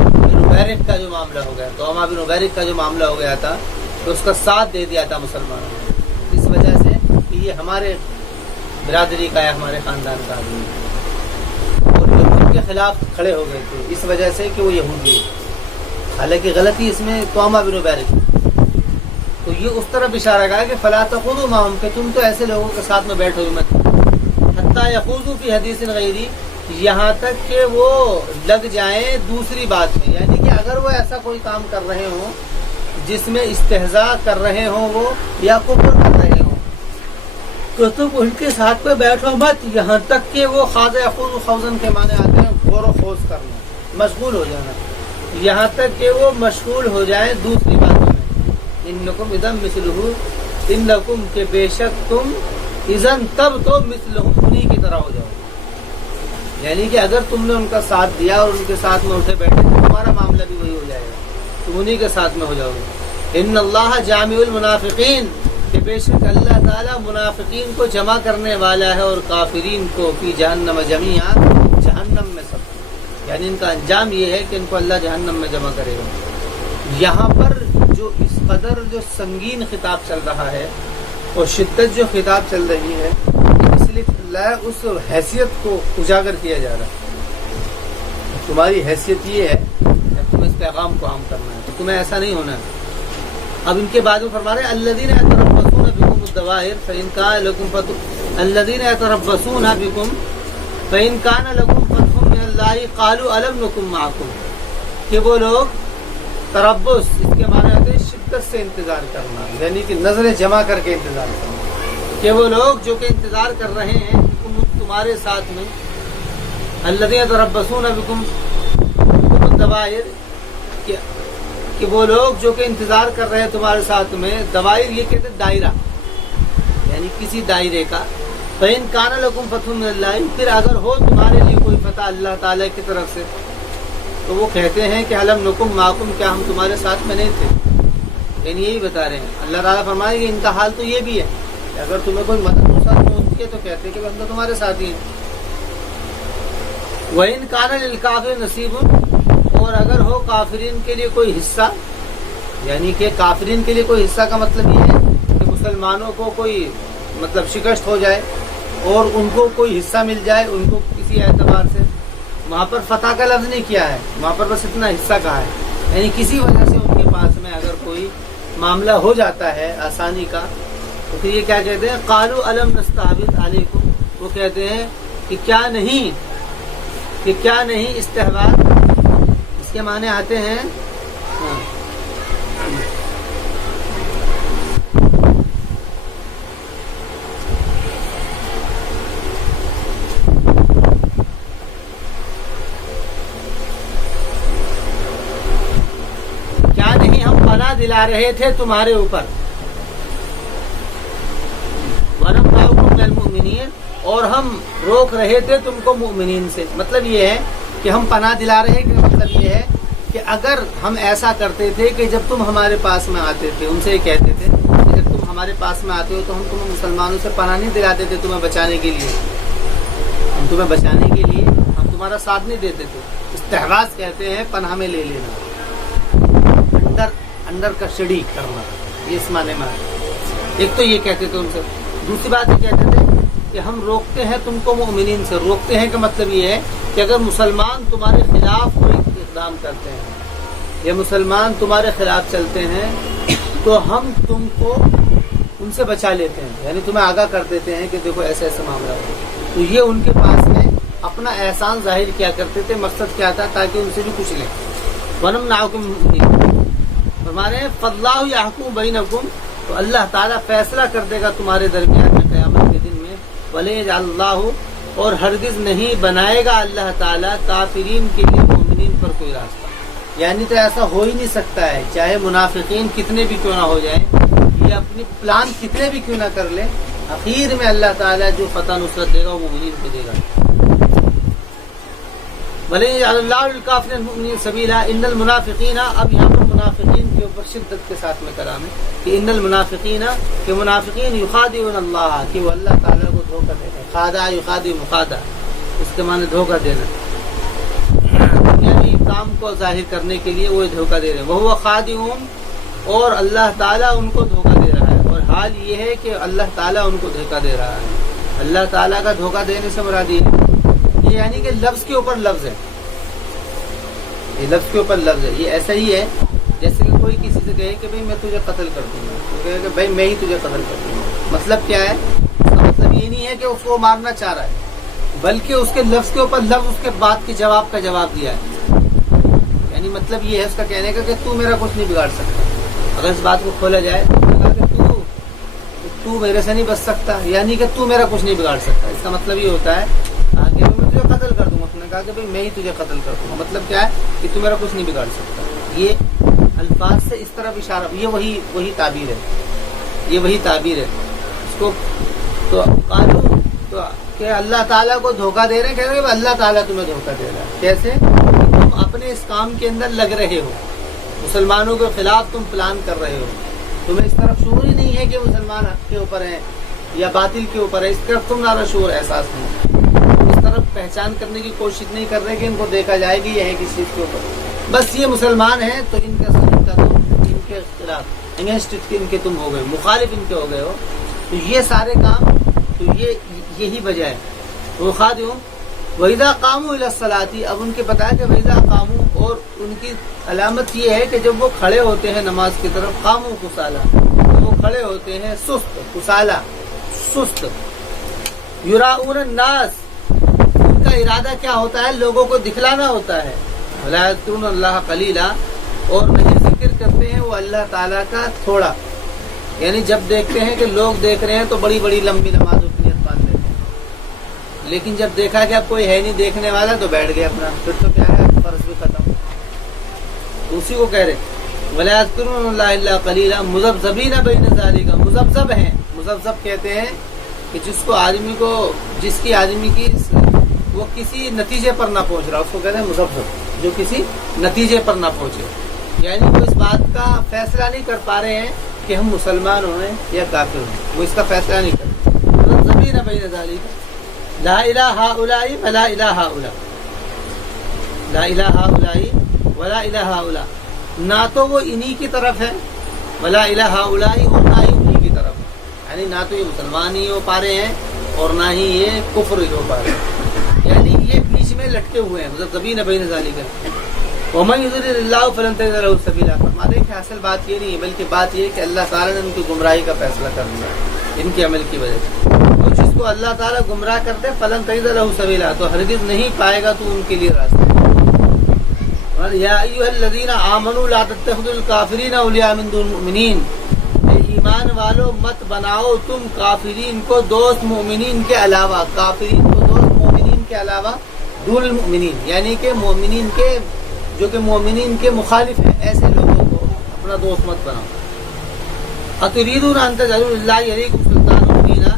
بن عبیرق کا جو معاملہ ہو گیا، تو بن عبیرق کا جو معاملہ ہو گیا تھا تو اس کا ساتھ دے دیا تھا مسلمانوں نے، اس وجہ سے کہ یہ ہمارے برادری کا ہے، ہمارے خاندان کا آدمی ہے، اور جو ان کے خلاف کھڑے ہو گئے تھے اس وجہ سے کہ وہ یہودی ہے، حالانکہ غلطی اس میں توما بن عبیرق، تو یہ اس طرف اشارہ کیا کہ فلا تقعدوا معهم، کہ تم تو ایسے لوگوں کے ساتھ میں بیٹھو ہی مت، حتی یخوضوا فی حدیث غیری، یہاں تک کہ وہ لگ جائیں دوسری بات میں، یعنی کہ اگر وہ ایسا کوئی کام کر رہے ہوں جس میں استہزاء کر رہے ہوں وہ یا کفر کر رہے ہوں، تو تم ان کے ساتھ میں بیٹھو مت یہاں تک کہ وہ خاض یخوض خوضن کے معنی آتے ہیں غور و خوض کرنا، مشغول ہو جانا، یہاں تک کہ وہ مشغول ہو جائے دوسری باتوں میں۔ انکم اذا مثلہ، انکم کہ بے شک تم اذن تب تو مثلہم انہی کی طرح ہو جاؤ، یعنی کہ اگر تم نے ان کا ساتھ دیا اور ان کے ساتھ میں اٹھے بیٹھے تو تمہارا معاملہ بھی وہی ہو جائے گا، تم انہی کے ساتھ میں ہو جاؤ گے۔ ان اللہ جامع المنافقین، کہ بے شک اللہ تعالیٰ منافقین کو جمع کرنے والا ہے اور کافرین کو فی جہنم جمیعا، جہنم میں سب، یعنی ان کا انجام یہ ہے کہ ان کو اللہ جہنم میں جمع کرے گا۔ یہاں پر جو اس قدر جو سنگین خطاب چل رہا ہے اور شدت جو خطاب چل رہی ہے، اس لیے اللہ اس حیثیت کو اجاگر کیا جا رہا ہے۔ تمہاری حیثیت یہ ہے کہ تم اس پیغام کو عام کرنا ہے، تو تمہیں ایسا نہیں ہونا ہے۔ اب ان کے بعد وہ فرما رہے ہیں الذین یتربصون بکم الدوائر فإن کان لکم فتح، الذین یتربصون بکم فإن کان لکم فتح من اللہ قالوا الم نکن معکم، کہ وہ لوگ تربص، اس کے معنی ہوتے ہیں شدت سے انتظار کرنا، یعنی کہ نظریں جمع کر کے انتظار کرنا، کہ وہ لوگ جو کہ انتظار کر رہے ہیں تمہارے ساتھ میں، الذین یتربصون بکم الدوائر، کہ وہ لوگ جو کہ انتظار کر رہے ہیں تمہارے ساتھ میں، دوائر یہ کہتے ہیں دائرہ، یعنی کسی دائرے کا۔ فَإِن كَانَ لَكُمْ فَتْحٌ مِّنَ اللَّهِ، پھر اگر ہو تمہارے لیے کوئی فتح اللہ تعالیٰ کی طرف سے، تو وہ کہتے ہیں کہ حلم نکم معکم، کیا ہم تمہارے ساتھ میں نہیں تھے، یعنی یہی بتا رہے ہیں۔ اللہ تعالیٰ فرمائے کہ ان کا حال تو یہ بھی ہے کہ اگر تمہیں کوئی مدد ساتھ میں ہوتی ہے تو کہتے ہیں کہ بندہ تمہارے ساتھ ہی ہے۔ وَإِن كَانَ لِلْكَافِرِ نَصِيبٌ، اور اگر ہو کافرین کے لیے کوئی حصہ، یعنی کہ کافرین کے لیے کوئی حصہ کا مطلب یہ ہے کہ مسلمانوں کو کوئی مطلب شکست ہو جائے اور ان کو کوئی حصہ مل جائے، ان کو کسی اعتبار سے، وہاں پر فتح کا لفظ نہیں کیا ہے، وہاں پر بس اتنا حصہ کہا ہے، یعنی کسی وجہ سے ان کے پاس میں اگر کوئی معاملہ ہو جاتا ہے آسانی کا، تو پھر یہ کیا کہتے ہیں قالوا الم نستحوذ علیکم، وہ کہتے ہیں کہ کیا نہیں استحواذ، اس کے معنی آتے ہیں پناہ دلا رہے تھے تمہارے اوپر، وَنَمْنَعُكُمْ مِنَ الْمُؤْمِنِينَ، اور ہم روک رہے تھے تم کو مؤمنین سے۔ مطلب یہ ہے کہ ہم پناہ دلا رہے کہ مطلب یہ ہے کہ اگر ہم ایسا کرتے تھے کہ جب تم ہمارے پاس میں آتے تھے، ان سے یہ کہتے تھے کہ جب تم ہمارے پاس میں آتے ہو تو ہم تمہیں مسلمانوں سے پناہ نہیں دلاتے تھے تمہیں بچانے کے لیے، ہم تمہیں بچانے کے لیے ہم تمہارا ساتھ نہیں دیتے تھے۔ استحواذ کہتے ہیں پناہ میں لے لینا، اندر کا شڑی کرنا، یہ اس معنی میں ہے۔ ایک تو یہ کہتے تھے ان سے، دوسری بات یہ کہتے تھے کہ ہم روکتے ہیں تم کو مؤمنین سے۔ روکتے ہیں کہ مطلب یہ ہے کہ اگر مسلمان تمہارے خلاف کوئی اقدام کرتے ہیں یا مسلمان تمہارے خلاف چلتے ہیں تو ہم تم کو ان سے بچا لیتے ہیں، یعنی تمہیں آگاہ کر دیتے ہیں کہ دیکھو ایسا ایسا معاملہ ہو۔ تو یہ ان کے پاس میں اپنا احسان ظاہر کیا کرتے تھے، مقصد کیا تھا تاکہ ان سے بھی کچھ لیں۔ وَنَمْنَعُكُمْ فرمانے ہیں فَاللَّهُ يَحْكُمُ بَيْنَكُمْ، تو اللہ تعالیٰ فیصلہ کر دے گا تمہارے درمیان میں قیامت کے دن میں۔ وَلَيَجْعَلَ اللَّهُ، اور ہرگز نہیں بنائے گا اللہ تعالیٰ کافرین کے لیے مومنین پر کوئی راستہ، یعنی تو ایسا ہو ہی نہیں سکتا ہے، چاہے منافقین کتنے بھی کیوں نہ ہو جائیں، یہ اپنی پلان کتنے بھی کیوں نہ کر لیں، اخیر میں اللہ تعالیٰ جو فتح نصرت دے گا وہ مومنین کو دے گا۔ وَلَيَجْعَلَ اللَّهُ لِلْكَافِرِينَ الْمُؤْمِنِينَ سَبِيلًا إِنَّ الْمُنَافِقِينَ، اب یہاں پر منافقین کے اوپر شدت کے ساتھ میں کلام ہے کہ ان المنافقین، کہ منافقین یخادعون اللہ، کہ وہ اللہ تعالیٰ کو دھوکہ دیتے ہیں۔ خادع یخادع مخادع، اس کے معنی دھوکہ دینا، یعنی کام کو ظاہر کرنے کے لیے وہ دھوکہ دے رہے ہیں۔ وَهُوَ خَادِعُهُمْ، اور اللہ تعالیٰ ان کو دھوکہ دے رہا ہے، اور حال یہ ہے کہ اللہ تعالیٰ ان کو دھوکہ دے رہا ہے۔ اللہ تعالیٰ کا دھوکہ دینے سے مراد یہ ہے، یہ یعنی کہ لفظ کے اوپر لفظ ہے، یہ لفظ کے اوپر لفظ ہے۔ یہ ایسا ہی ہے جیسے کہ کوئی کسی سے کہے کہ بھئی میں تجھے قتل کر دوں گا، تو کہے کہ بھائی میں ہی تجھے قتل کر دوں گا۔ مطلب کیا ہے؟ اس کا مطلب یہ نہیں ہے کہ اس کو مارنا چاہ رہا ہے، بلکہ اس کے لفظ کے اوپر لفظ، اس کے بعد کے جواب کا جواب دیا ہے، یعنی مطلب یہ ہے اس کا کہنے کا کہ تو میرا کچھ نہیں بگاڑ سکتا، اگر اس بات کو کھولا جائے تو انہوں نے کہا کہ تو میرے سے نہیں بچ سکتا، یعنی کہ تو میرا کچھ نہیں بگاڑ سکتا. اس کا مطلب یہ ہوتا ہے کہ میں تجھے قتل کر دوں گا. اس نے کہا کہ بھائی میں ہی تجھے قتل کر دوں گا. مطلب کیا ہے کہ تو میرا کچھ نہیں بگاڑ سکتا. یہ الفاظ سے اس طرف اشارہ، یہ وہی تعبیر ہے، یہ وہی تعبیر ہے. اس کو تو قالو تو کہ اللہ تعالیٰ کو دھوکہ دے رہے ہیں، کہہ رہے ہیں کہ اللہ تعالیٰ تمہیں دھوکہ دے رہا ہے. کیسے؟ کہ تم اپنے اس کام کے اندر لگ رہے ہو، مسلمانوں کے خلاف تم پلان کر رہے ہو. تمہیں اس طرف شعور ہی نہیں ہے کہ مسلمان حق کے اوپر ہیں یا باطل کے اوپر ہے. اس طرف تم نارا شعور احساس نہیں، اس طرف پہچان کرنے کی کوشش نہیں کر رہے کہ ان کو دیکھا جائے کہ یہ ہے کس چیز کے اوپر. بس یہ مسلمان ہیں تو ان کا ان کے خلاف اگینسٹ ان کے تم ہو گئے، مخالف ان کے ہو گئے ہو. تو یہ سارے کام تو یہی وجہ ہے. وہ خادم وَإِذَا قَامُوا إِلَى الصَّلَاةِ، اب ان کے بتایا کہ وَإِذَا قَامُوا، اور ان کی علامت یہ ہے کہ جب وہ کھڑے ہوتے ہیں نماز کی طرف، قاموا کسالى، وہ کھڑے ہوتے ہیں سست، کسالى سست. یراؤون الناس، ان کا ارادہ کیا ہوتا ہے؟ لوگوں کو دکھلانا ہوتا ہے. وَلَا يَذْكُرُونَ اللَّهَ قَلِيلًا، اور نہیں ذکر کرتے ہیں وہ اللہ تعالیٰ کا تھوڑا. یعنی جب دیکھتے ہیں کہ لوگ دیکھ رہے ہیں تو بڑی بڑی لمبی نماز نیت باندھ لیتے ہیں، لیکن جب دیکھا کہ اب کوئی ہے نہیں دیکھنے والا تو بیٹھ گئے اپنا. پھر تو کیا ہے، فرض بھی ختم. اسی کو کہہ رہے وَلَا يَذْكُرُونَ اللَّهَ إِلَّا قَلِيلًا مُذَبْذَبِينَ بَيْنَ ذَلِكَ. مذبذب ہیں، مذبذب کہتے ہیں کہ جس کی آدمی کی وہ کسی نتیجے پر نہ پہنچ رہا، اس کو کہتے ہیں مذبذب، جو کسی نتیجے پر نہ پہنچے. یعنی وہ اس بات کا فیصلہ نہیں کر پا رہے ہیں کہ ہم مسلمان ہوئے یا کافر ہوں، وہ اس کا فیصلہ نہیں کرتے. مذبذبین بین ذالک لا الہ ہؤلاء ولا الہ ہؤلاء، لا الہ ہؤلاء ولا الہ ہؤلاء، نہ تو وہ انہی کی طرف ہے، ولا الہ ہؤلاء، اور نہ ہی انہی کی طرف ہے. یعنی نہ تو یہ مسلمان ہی ہو پا رہے ہیں اور نہ ہی یہ کفر ہی ہو پا رہے ہیں. یعنی یہ بیچ میں لٹکے ہوئے ہیں. مذبذبین بین ذالک وَمَن يُضْلِلِ اللَّهُ فَلَن تَجِدَ لَهُ سَبِيلًا. فرماتے ہیں کہ اصل بات یہ نہیں ہے، بلکہ بات یہ ہے کہ اللہ تعالیٰ نے ان کی گمراہی کا فیصلہ کر دیا ان کے عمل کی وجہ سے. تو جس کو اللہ تعالیٰ گمراہ کرتے فَلَن تَجِدَ لَهُ سَبِيلًا، تو ہرگز نہیں پائے گا تو ان کے لیے راستہ. یا ایھا الذین آمنوا لا تتخذوا الکافرین اولیاء من دون المؤمنین، اے ایمان والو مت بناؤ تم کافرین کو دوست مومنین کے علاوہ، کافرین کو دوست مومنین کے علاوہ، دون المؤمنین یعنی کہ مومنین کے جو کہ مومنین کے مخالف ہیں، ایسے لوگوں کو اپنا دوست مت بناؤ. اتریدون ان تجعلوا للہ علیکم سلطانا مبینا،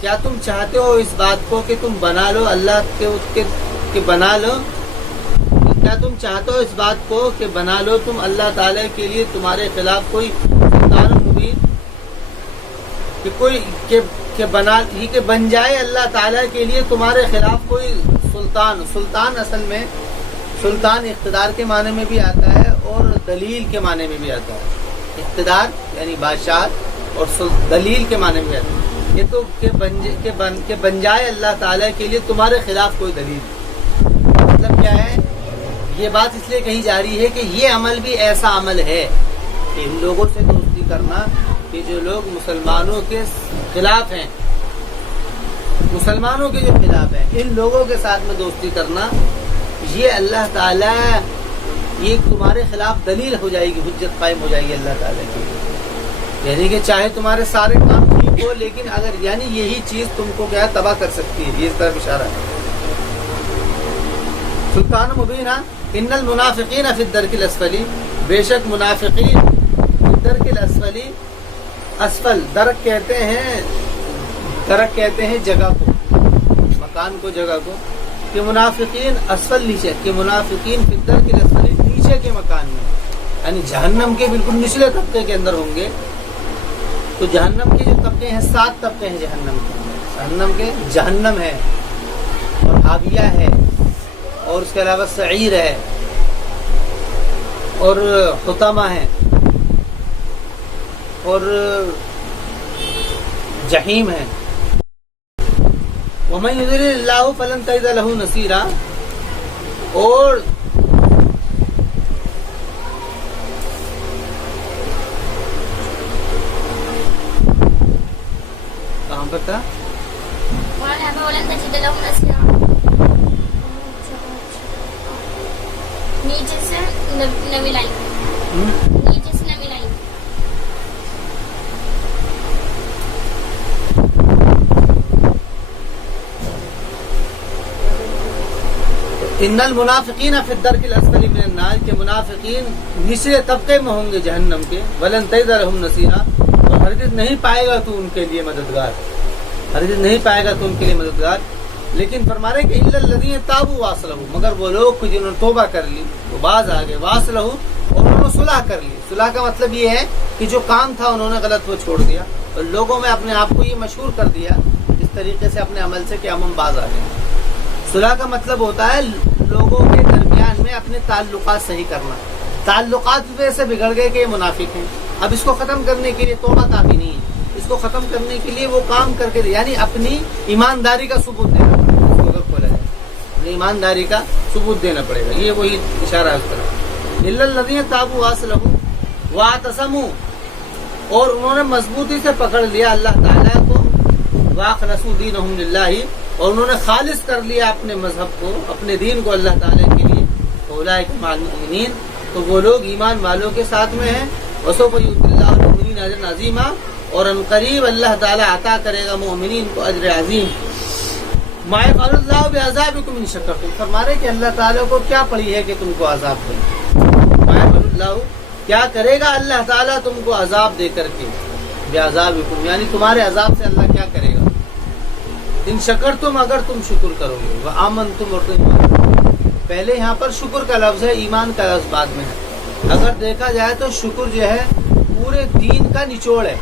کیا تم چاہتے ہو اس بات کو کہ تم بنا لو اللہ کے بنا لو، کیا تم چاہتے ہو اس بات کو کہ بنا لو تم اللہ تعالیٰ کے لیے تمہارے خلاف کوئی سلطان مبین، کہ کوئی کہ بنا یہ کہ بن جائے اللہ تعالیٰ کے لیے تمہارے خلاف کوئی سلطان. سلطان اصل میں سلطان اقتدار کے معنی میں بھی آتا ہے اور دلیل کے معنی میں بھی آتا ہے. اقتدار یعنی بادشاہ اور دلیل کے معنی میں بھی آتا ہے. یہ تو کہ بن جائے اللہ تعالیٰ کے لیے تمہارے خلاف کوئی دلیل. مطلب کیا ہے، یہ بات اس لیے کہی جا رہی ہے کہ یہ عمل بھی ایسا عمل ہے کہ ان لوگوں سے دوستی کرنا کہ جو لوگ مسلمانوں کے خلاف ہیں، مسلمانوں کے جو خلاف ہیں، ان لوگوں کے ساتھ میں دوستی کرنا، یہ اللہ تعالیٰ یہ تمہارے خلاف دلیل ہو جائے گی، حجت قائم ہو جائے گی اللہ تعالیٰ کی. یعنی کہ چاہے تمہارے سارے کام ٹھیک ہو لیکن اگر یعنی یہی چیز تم کو کیا تباہ کر سکتی ہے. یہ اس طرف اشارہ ہے. سلطان مبین ان المنافقین فی الدرک الاسفل، بے شک منافقین فی الدرک الاسفل، اسفل درک کہتے ہیں جگہ کو، مکان کو، جگہ کو، کہ منافقین اسفل نیچے، کہ منافقین فی الدرک الاسفل نیچے کے مکان میں، یعنی جہنم کے بالکل نچلے طبقے کے اندر ہوں گے. تو جہنم کے جو طبقے ہیں 7 طبقے ہیں جہنم کے جہنم ہے اور حاویہ ہے اور اس کے علاوہ سعیر ہے اور حطمہ ہے اور جہیم ہے. وَمَن يُضْلِلِ اللَّهُ فَلَن تَجِدَ لَهُ نَصِيرًا، اور کہاں پر تھا؟ نیچے سے نوی لائن، نیچے سے نوی لائن ان المنافقین فی الدرک الاسفل من النار کے منافقین نچلے طبقے میں ہوں گے جہنم کے، ولن تجد لهم نصیرا، اور ہرگز نہیں پائے گا تو ان کے لیے مددگار، ہرگز نہیں پائے گا تو ان کے لیے مددگار۔ لیکن فرما رہے کہ الا الذین تابوا واصلحوا، مگر وہ لوگ جنہوں نے توبہ کر لی، وہ باز آ گئے، واصلحوا، اور انہوں نے صلح کر لی۔ صلح کا مطلب یہ ہے کہ جو کام تھا انہوں نے غلط وہ چھوڑ دیا، اور لوگوں میں اپنے آپ کو یہ مشہور کر دیا اس طریقے سے اپنے عمل سے کہ ہم باز آ گئے۔ صلح کا مطلب ہوتا ہے لوگوں کے درمیان میں اپنے تعلقات صحیح کرنا۔ تعلقات اس وجہ سے بگڑ گئے کہ یہ منافق ہیں، اب اس کو ختم کرنے کے لیے توبہ کافی نہیں ہے، اس کو ختم کرنے کے لیے وہ کام کر کے، یعنی اپنی ایمانداری کا ثبوت دینا پڑے گا، اس کو اگر کھولا جائے اپنی ایمانداری کا ثبوت دینا پڑے گا، یہ وہی اشارہ ہے اس طرح۔ الا الذین تابوا واصلحوا واعتصموا، اور انہوں نے مضبوطی سے پکڑ لیا اللہ تعالیٰ کو، واخلصوا دینہم للہ، اور انہوں نے خالص کر لیا اپنے مذہب کو، اپنے دین کو اللہ تعالیٰ کے لیے، اولئک مع المؤمنین، تو وہ لوگ ایمان والوں کے ساتھ میں ہیں، وسوف یؤتی اللہ المؤمنین اجرا عظیما، اور ان قریب اللہ تعالیٰ عطا کرے گا مومنین کو اجر عظیم۔ ما یفعل اللہ بعذابکم ان شکرتم، فرما رہے کہ اللہ تعالیٰ کو کیا پڑی ہے کہ تم کو عذاب دے، ما یفعل اللہ، کیا کرے گا اللہ تعالیٰ تم کو عذاب دے کر کے، بعذابکم، یعنی تمہارے عذاب سے اللہ کیا کرے گا، ان شکرتم، اگر تم شکر کرو گے، وآمنتم، اور تم ایمان کرو گے۔ پہلے یہاں پر شکر کا لفظ ہے، ایمان کا لفظ بعد میں ہے۔ اگر دیکھا جائے تو شکر جو ہے پورے دین کا نچوڑ ہے،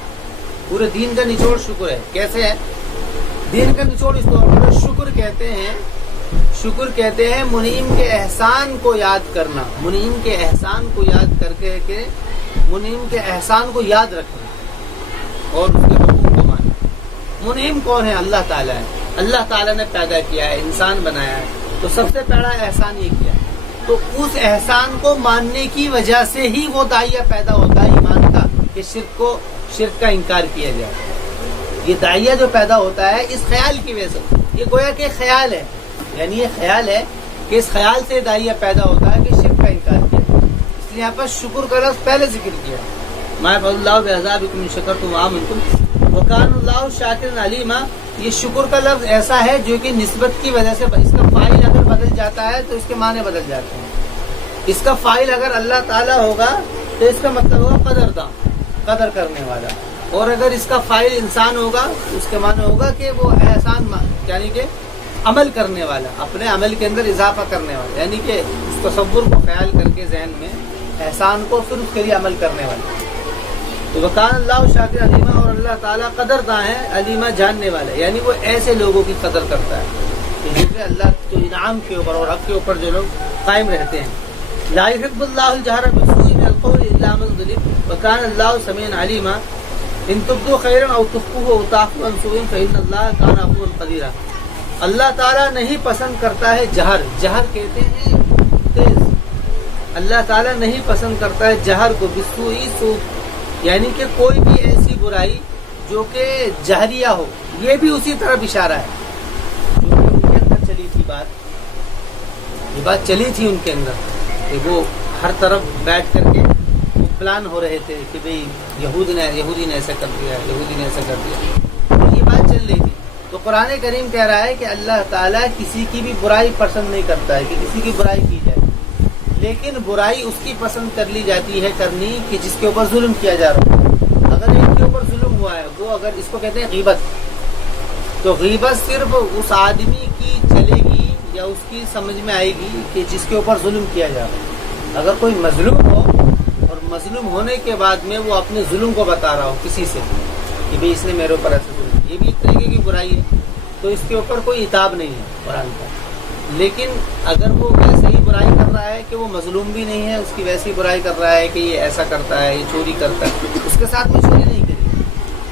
پورے دین کا نچوڑ شکر ہے۔ کیسے ہے دین کا نچوڑ؟ اس طور پر شکر کہتے ہیں منعم کے احسان کو یاد کرنا، منعم کے احسان کو یاد کر کے منعم کے احسان کو یاد رکھنا اور اس کے حقوق کو ماننا۔ منعم کون ہے؟ اللہ تعالیٰ ہے، اللہ تعالیٰ نے پیدا کیا ہے، انسان بنایا ہے، تو سب سے پہلا احسان یہ کیا ہے، تو اس احسان کو ماننے کی وجہ سے ہی وہ داعیہ پیدا ہوتا ہے ایمان کا، کہ شرک کا انکار کیا جائے۔ یہ داعیہ جو پیدا ہوتا ہے اس خیال کی وجہ سے، یہ گویا کہ خیال ہے، یعنی یہ خیال ہے کہ اس خیال سے داعیہ پیدا ہوتا ہے کہ شرک کا انکار کیا جائے۔ اس لیے یہاں پر شکر کا لفظ پہلے ذکر کیا، ما یفعل اللہ بعذابکم ان شکرتم وآمنتم وکان اللہ شاکرا علیما۔ یہ شکر کا لفظ ایسا ہے جو کہ نسبت کی وجہ سے اس کا فاعل اگر بدل جاتا ہے تو اس کے معنی بدل جاتے ہیں۔ اس کا فاعل اگر اللہ تعالیٰ ہوگا تو اس کا مطلب ہوگا قدرداں، قدر کرنے والا، اور اگر اس کا فاعل انسان ہوگا تو اس کے معنی ہوگا کہ وہ احسان، یعنی کہ عمل کرنے والا، اپنے عمل کے اندر اضافہ کرنے والا، یعنی کہ اس تصور کو خیال کر کے ذہن میں احسان کو پھر اس کے لیے عمل کرنے والا۔ تو وکان اللہ شاکر علیمہ، اور اللہ تعالیٰ قدرداں ہے، علیمہ جاننے والا، یعنی وہ ایسے لوگوں کی قدر کرتا ہے کہ جن پہ اللہ جو انعام کے اوپر اور حق کے اوپر جو لوگ قائم رہتے ہیں۔ لا يحب اللہ الجہر بالسوء من القول الا من ظلم وکان اللہ سمیعا علیما ان تبدوا خیرا او تخفوه او تعفوا عن سوء فان اللہ کان عفوا قدیرا۔ اللہ تعالیٰ نہیں پسند کرتا ہے جہر، جہر کہتے ہیں تیز، اللہ تعالیٰ نہیں پسند کرتا ہے جہر کو، بالسوء، سوء یعنی کہ کوئی بھی ایسی برائی جو کہ جہریہ ہو، یہ بھی اسی طرف اشارہ ہے جو کہ ان کے اندر چلی تھی یہ بات چلی تھی ان کے اندر، کہ وہ ہر طرف بیٹھ کر کے وہ پلان ہو رہے تھے کہ بھئی یہودی نے ایسا کر دیا، یہودی نے ایسا کر دیا، تو یہ بات چل رہی تھی۔ تو قرآن کریم کہہ رہا ہے کہ اللہ تعالیٰ کسی کی بھی برائی پسند نہیں کرتا ہے کہ کسی کی برائی کی جائے، لیکن برائی اس کی پسند کر لی جاتی ہے کرنی کہ جس کے اوپر ظلم کیا جا رہا ہے۔ اگر ایک کے اوپر ظلم ہوا ہے، وہ اگر اس کو کہتے ہیں غیبت، تو غیبت صرف اس آدمی کی چلے گی یا اس کی سمجھ میں آئے گی کہ جس کے اوپر ظلم کیا جا رہا ہے۔ اگر کوئی مظلوم ہو اور مظلوم ہونے کے بعد میں وہ اپنے ظلم کو بتا رہا ہو کسی سے کہ بھئی اس نے میرے اوپر ایسا ظلم، یہ بھی ایک طریقے کی برائی ہے، تو اس کے اوپر کوئی عتاب نہیں ہے قرآن کا۔ لیکن اگر وہ ویسے ہی برائی کر رہا ہے کہ وہ مظلوم بھی نہیں ہے، اس کی ویسی برائی کر رہا ہے کہ یہ ایسا کرتا ہے، یہ چوری کرتا ہے، اس کے ساتھ میں چوری نہیں کری،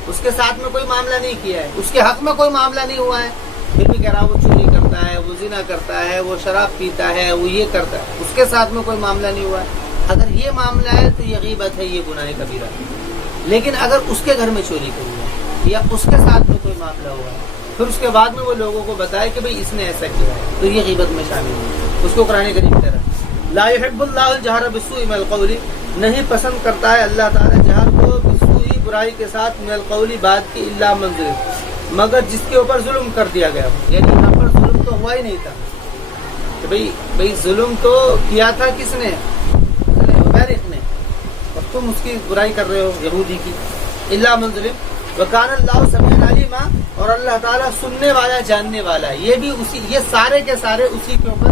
اس کے ساتھ میں کوئی معاملہ نہیں کیا ہے، اس کے حق میں کوئی معاملہ نہیں ہوا ہے، پھر بھی کہہ رہا وہ چوری کرتا ہے، وہ زنا کرتا ہے، وہ شراب پیتا ہے، وہ یہ کرتا ہے، اس کے ساتھ میں کوئی معاملہ نہیں ہوا ہے، اگر یہ معاملہ ہے تو یہ غیبت ہے، یہ گناہ کبیرہ ہے۔ لیکن اگر اس کے گھر میں چوری کری ہے یا اس کے ساتھ میں کوئی معاملہ ہوا ہے، پھر اس کے بعد میں وہ لوگوں کو بتائے کہ بھئی اس نے ایسا کیا ہے، تو یہ غیبت میں شامل ہے، اس کو قرآن کریم کہہ رہا ہے لا يحب اللہ الجہر بالسوء من القول، نہیں پسند کرتا ہے اللہ تعالیٰ جہر کو بالسوء، برائی کے ساتھ، من القول، بات کی، الا من ظلم، مگر جس کے اوپر ظلم کر دیا گیا ہو، یعنی یہاں پر ظلم تو ہوا ہی نہیں تھا، تو بھئی ظلم تو کیا تھا کس نے؟ عبیرق نے، اور تم اس کی برائی کر رہے ہو یہودی کی. الا من ظلم وکان اللہ سمیعا علیما، اور اللہ تعالیٰ سننے والا جاننے والا ہے. یہ بھی اسی، یہ سارے کے سارے اسی کے اوپر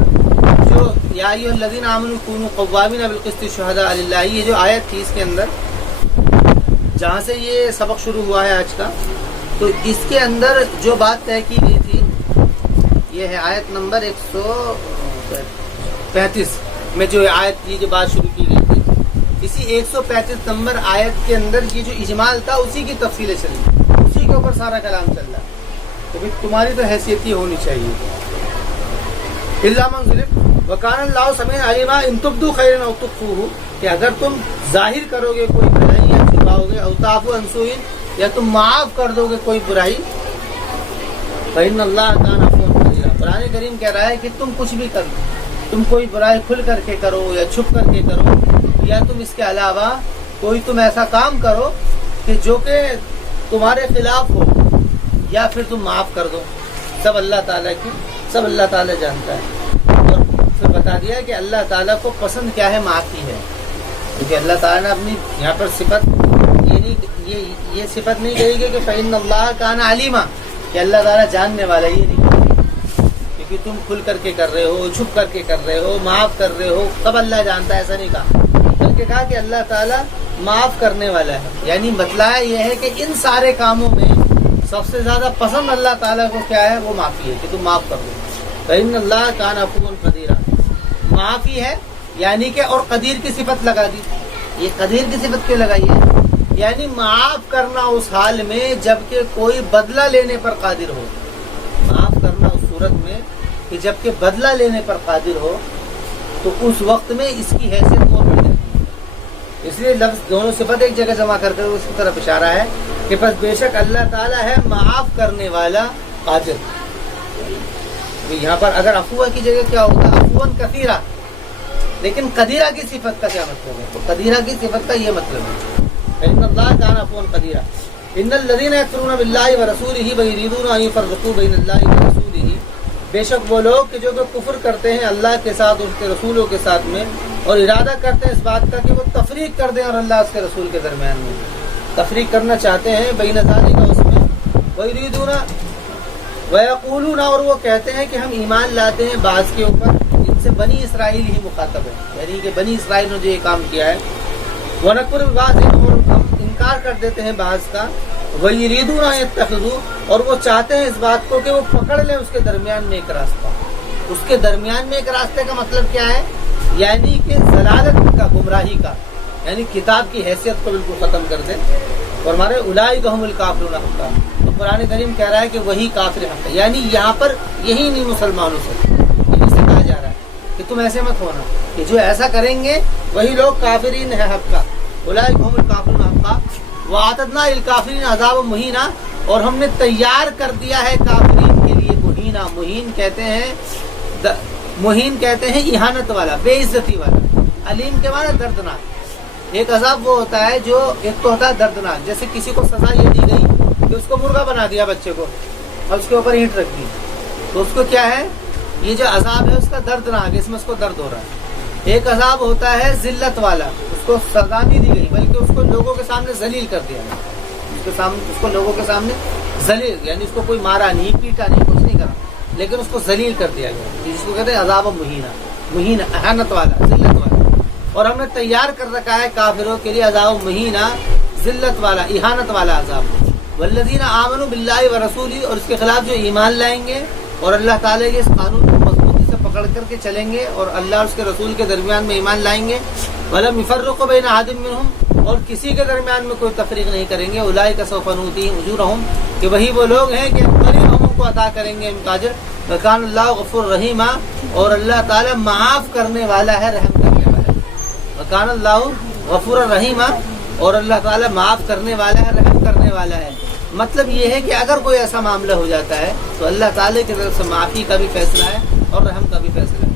جو یا ایھا الذین آمنوا کونوا قوامین بالقسط شہداء للہ، یہ جو آیت تھی اس کے اندر جہاں سے یہ سبق شروع ہوا ہے آج کا، تو اس کے اندر جو بات طے کی گئی تھی یہ ہے آیت نمبر 135 میں جو آیت، یہ جو بات شروع کی گئی تھی، اسی 135 نمبر آیت کے اندر یہ جو اجمال تھا اسی کی تفصیلیں چلی، اسی کے اوپر سارا کلام چل رہا. تو پھر تمہاری تو حیثیت ہی ہونی چاہیے. الا من ظلم وکان اللہ سمیعا علیما ان تبدوا خیرا او تخفوہ، کہ اگر تم ظاہر کرو گے کوئی بھلائی یا چھپاؤ گے، او تعفو عن سوء، یا تم معاف کر دو گے کوئی برائی، فإن اللہ کان عفوا قدیرا. قرآن کریم کہہ رہا ہے کہ تم کچھ بھی کر دو، تم کوئی برائی کھل کر کے کرو یا چھپ کر کے کرو، یا تم اس کے علاوہ کوئی تم ایسا کام کرو کہ جو کہ تمہارے خلاف ہو، یا پھر تم معاف کر دو، سب اللہ تعالیٰ کی، سب اللہ تعالیٰ جانتا ہے. اور پھر بتا دیا کہ اللہ تعالیٰ کو پسند کیا ہے، معافی ہے. کیونکہ اللہ تعالیٰ نے اپنی یہاں پر صفت یہ صفت نہیں کہی گئی کہ فإن اللہ کان علیما، کہ اللہ تعالیٰ جاننے والا، یہ نہیں کہا، کیونکہ تم کھل کر کے کر رہے ہو، چھپ کر کے کر رہے ہو، معاف کر رہے ہو، سب اللہ جانتا ہے، ایسا نہیں کہا، بلکہ کہا کہ اللہ تعالیٰ معاف کرنے والا ہے. یعنی بتلایا یہ ہے کہ ان سارے کاموں میں سب سے زیادہ پسند اللہ تعالیٰ کو کیا ہے، وہ معافی ہے، کہ تم معاف کر دو. فإن اللہ کان عفوا قدیرا، معافی ہے، یعنی کہ اور قدیر کی صفت لگا دی. یہ قدیر کی صفت کیوں لگائی ہے؟ یعنی معاف کرنا اس حال میں جبکہ کوئی بدلہ لینے پر قادر ہو. معاف کرنا اس صورت میں کہ جبکہ بدلہ لینے پر قادر ہو، تو اس وقت میں اس کی حیثیت اور بڑھ جاتی ہے. اس لیے لفظ دونوں صفت ایک جگہ جمع کرتے ہوئے اس کی طرف اشارہ ہے کہ بس بے شک اللہ تعالیٰ ہے معاف کرنے والا قادر. یہاں پر اگر عفو کی جگہ کیا ہوتا، عفواً کثیرا، لیکن قدیرہ کی صفت کا کیا مطلب ہے؟ تو قدیرہ کی صفت کا یہ مطلب ہے ان اللہ کان عفوا قدیرا. ان الذین یکفرون باللہ ورسولہ ویریدون ان یفرقوا بین اللہ ورسولہ، بے شک وہ لوگ کہ جو کہ کفر کرتے ہیں اللہ کے ساتھ اور اس کے رسولوں کے ساتھ میں، اور ارادہ کرتے ہیں اس بات کا کہ وہ تفریق کر دیں اور اللہ اس کے رسول کے درمیان میں تفریق کرنا چاہتے ہیں، بین ذالک اس میں، ویریدون ویقولون، اور وہ کہتے ہیں کہ ہم ایمان لاتے ہیں بعض کے اوپر، ان سے بنی اسرائیل ہی مخاطب ہے، یعنی کہ بنی اسرائیل نے جو یہ کام کیا ہے، وَنَكْفُرُ بِبَعْضٍ، اور ہم انکار کر دیتے ہیں بعض کا، وَيُرِيدُونَ أَن يَتَّخِذُوا، اور وہ چاہتے ہیں اس بات کو کہ وہ پکڑ لیں اس کے درمیان میں ایک راستہ. اس کے درمیان میں ایک راستے کا مطلب کیا ہے؟ یعنی کہ ضلالت کا، گمراہی کا، یعنی کتاب کی حیثیت کو بالکل ختم کر دیں. اور ہمارے اولئک ھم الکافرون حقا، تو قرآن کریم کہہ رہا ہے کہ وہی کافر حق ہے. یعنی یہاں پر یہی نہیں مسلمانوں سے کہا جا رہا ہے کہ تم ایسے مت ہونا کہ جو ایسا کریں گے وہی لوگ کافرین ہے حق کا. اولئک ھم الکافرون حقا واعتدنا للکافرین عذابا مہینا، اور ہم نے تیار کر دیا ہے کافرین کے لیے مہینا. مہین کہتے ہیں اہانت والا، بے عزتی والا. علیم کے معنی دردناک. ایک عذاب وہ ہوتا ہے جو ایک تو ہوتا ہے دردناک، جیسے کسی کو سزا یہ دی گئی کہ اس کو مرغا بنا دیا بچے کو اور اس کے اوپر اینٹ رکھ دی، تو اس کو کیا ہے، یہ جو عذاب ہے اس کا دردناک، اس میں اس کو درد ہو رہا ہے. ایک عذاب ہوتا ہے ذلت والا، اس کو سزا نہیں دی گئی بلکہ اس کو لوگوں کے سامنے ذلیل کر دیا گیا. اس کو لوگوں کے سامنے ذلیل، یعنی اس کو کوئی مارا نہیں، پیٹا نہیں، کچھ نہیں کرا، لیکن اس کو ذلیل کر دیا گیا، جس کو کہتے ہیں عذاب مہینہ، اہانت والا، ذلت والا. اور ہم نے تیار کر رکھا ہے کافروں کے لیے عذاب مہینہ، ذلت والا، اہانت والا عذاب. والذین آمنوا باللہ ورسولہ، اور اس کے خلاف جو ایمان لائیں گے اور اللہ تعالیٰ کے اس قانون کو مضبوطی سے پکڑ کر کے چلیں گے اور اللہ اور اس کے رسول کے درمیان میں ایمان لائیں گے، ولم یفرقوا بین احد منہم، اور کسی کے درمیان میں کوئی تفریق نہیں کریں گے، اولئک سوف نؤتیہم اجورہم، کہ وہی وہ لوگ ہیں کہ قریب ہم ان کو عطا کریں گے ان کا اجر. وکان اللہ غفور رحیما، اور اللہ تعالیٰ معاف کرنے والا ہے، رحم کرنے والا ہے. وکان اللہ غفور رحیما، اور اللہ تعالیٰ معاف کرنے والا ہے، رحم کرنے والا ہے. مطلب یہ ہے کہ اگر کوئی ایسا معاملہ ہو جاتا ہے تو اللہ تعالیٰ کی طرف سے معافی کا بھی فیصلہ ہے اور رحم کا بھی فیصلہ ہے.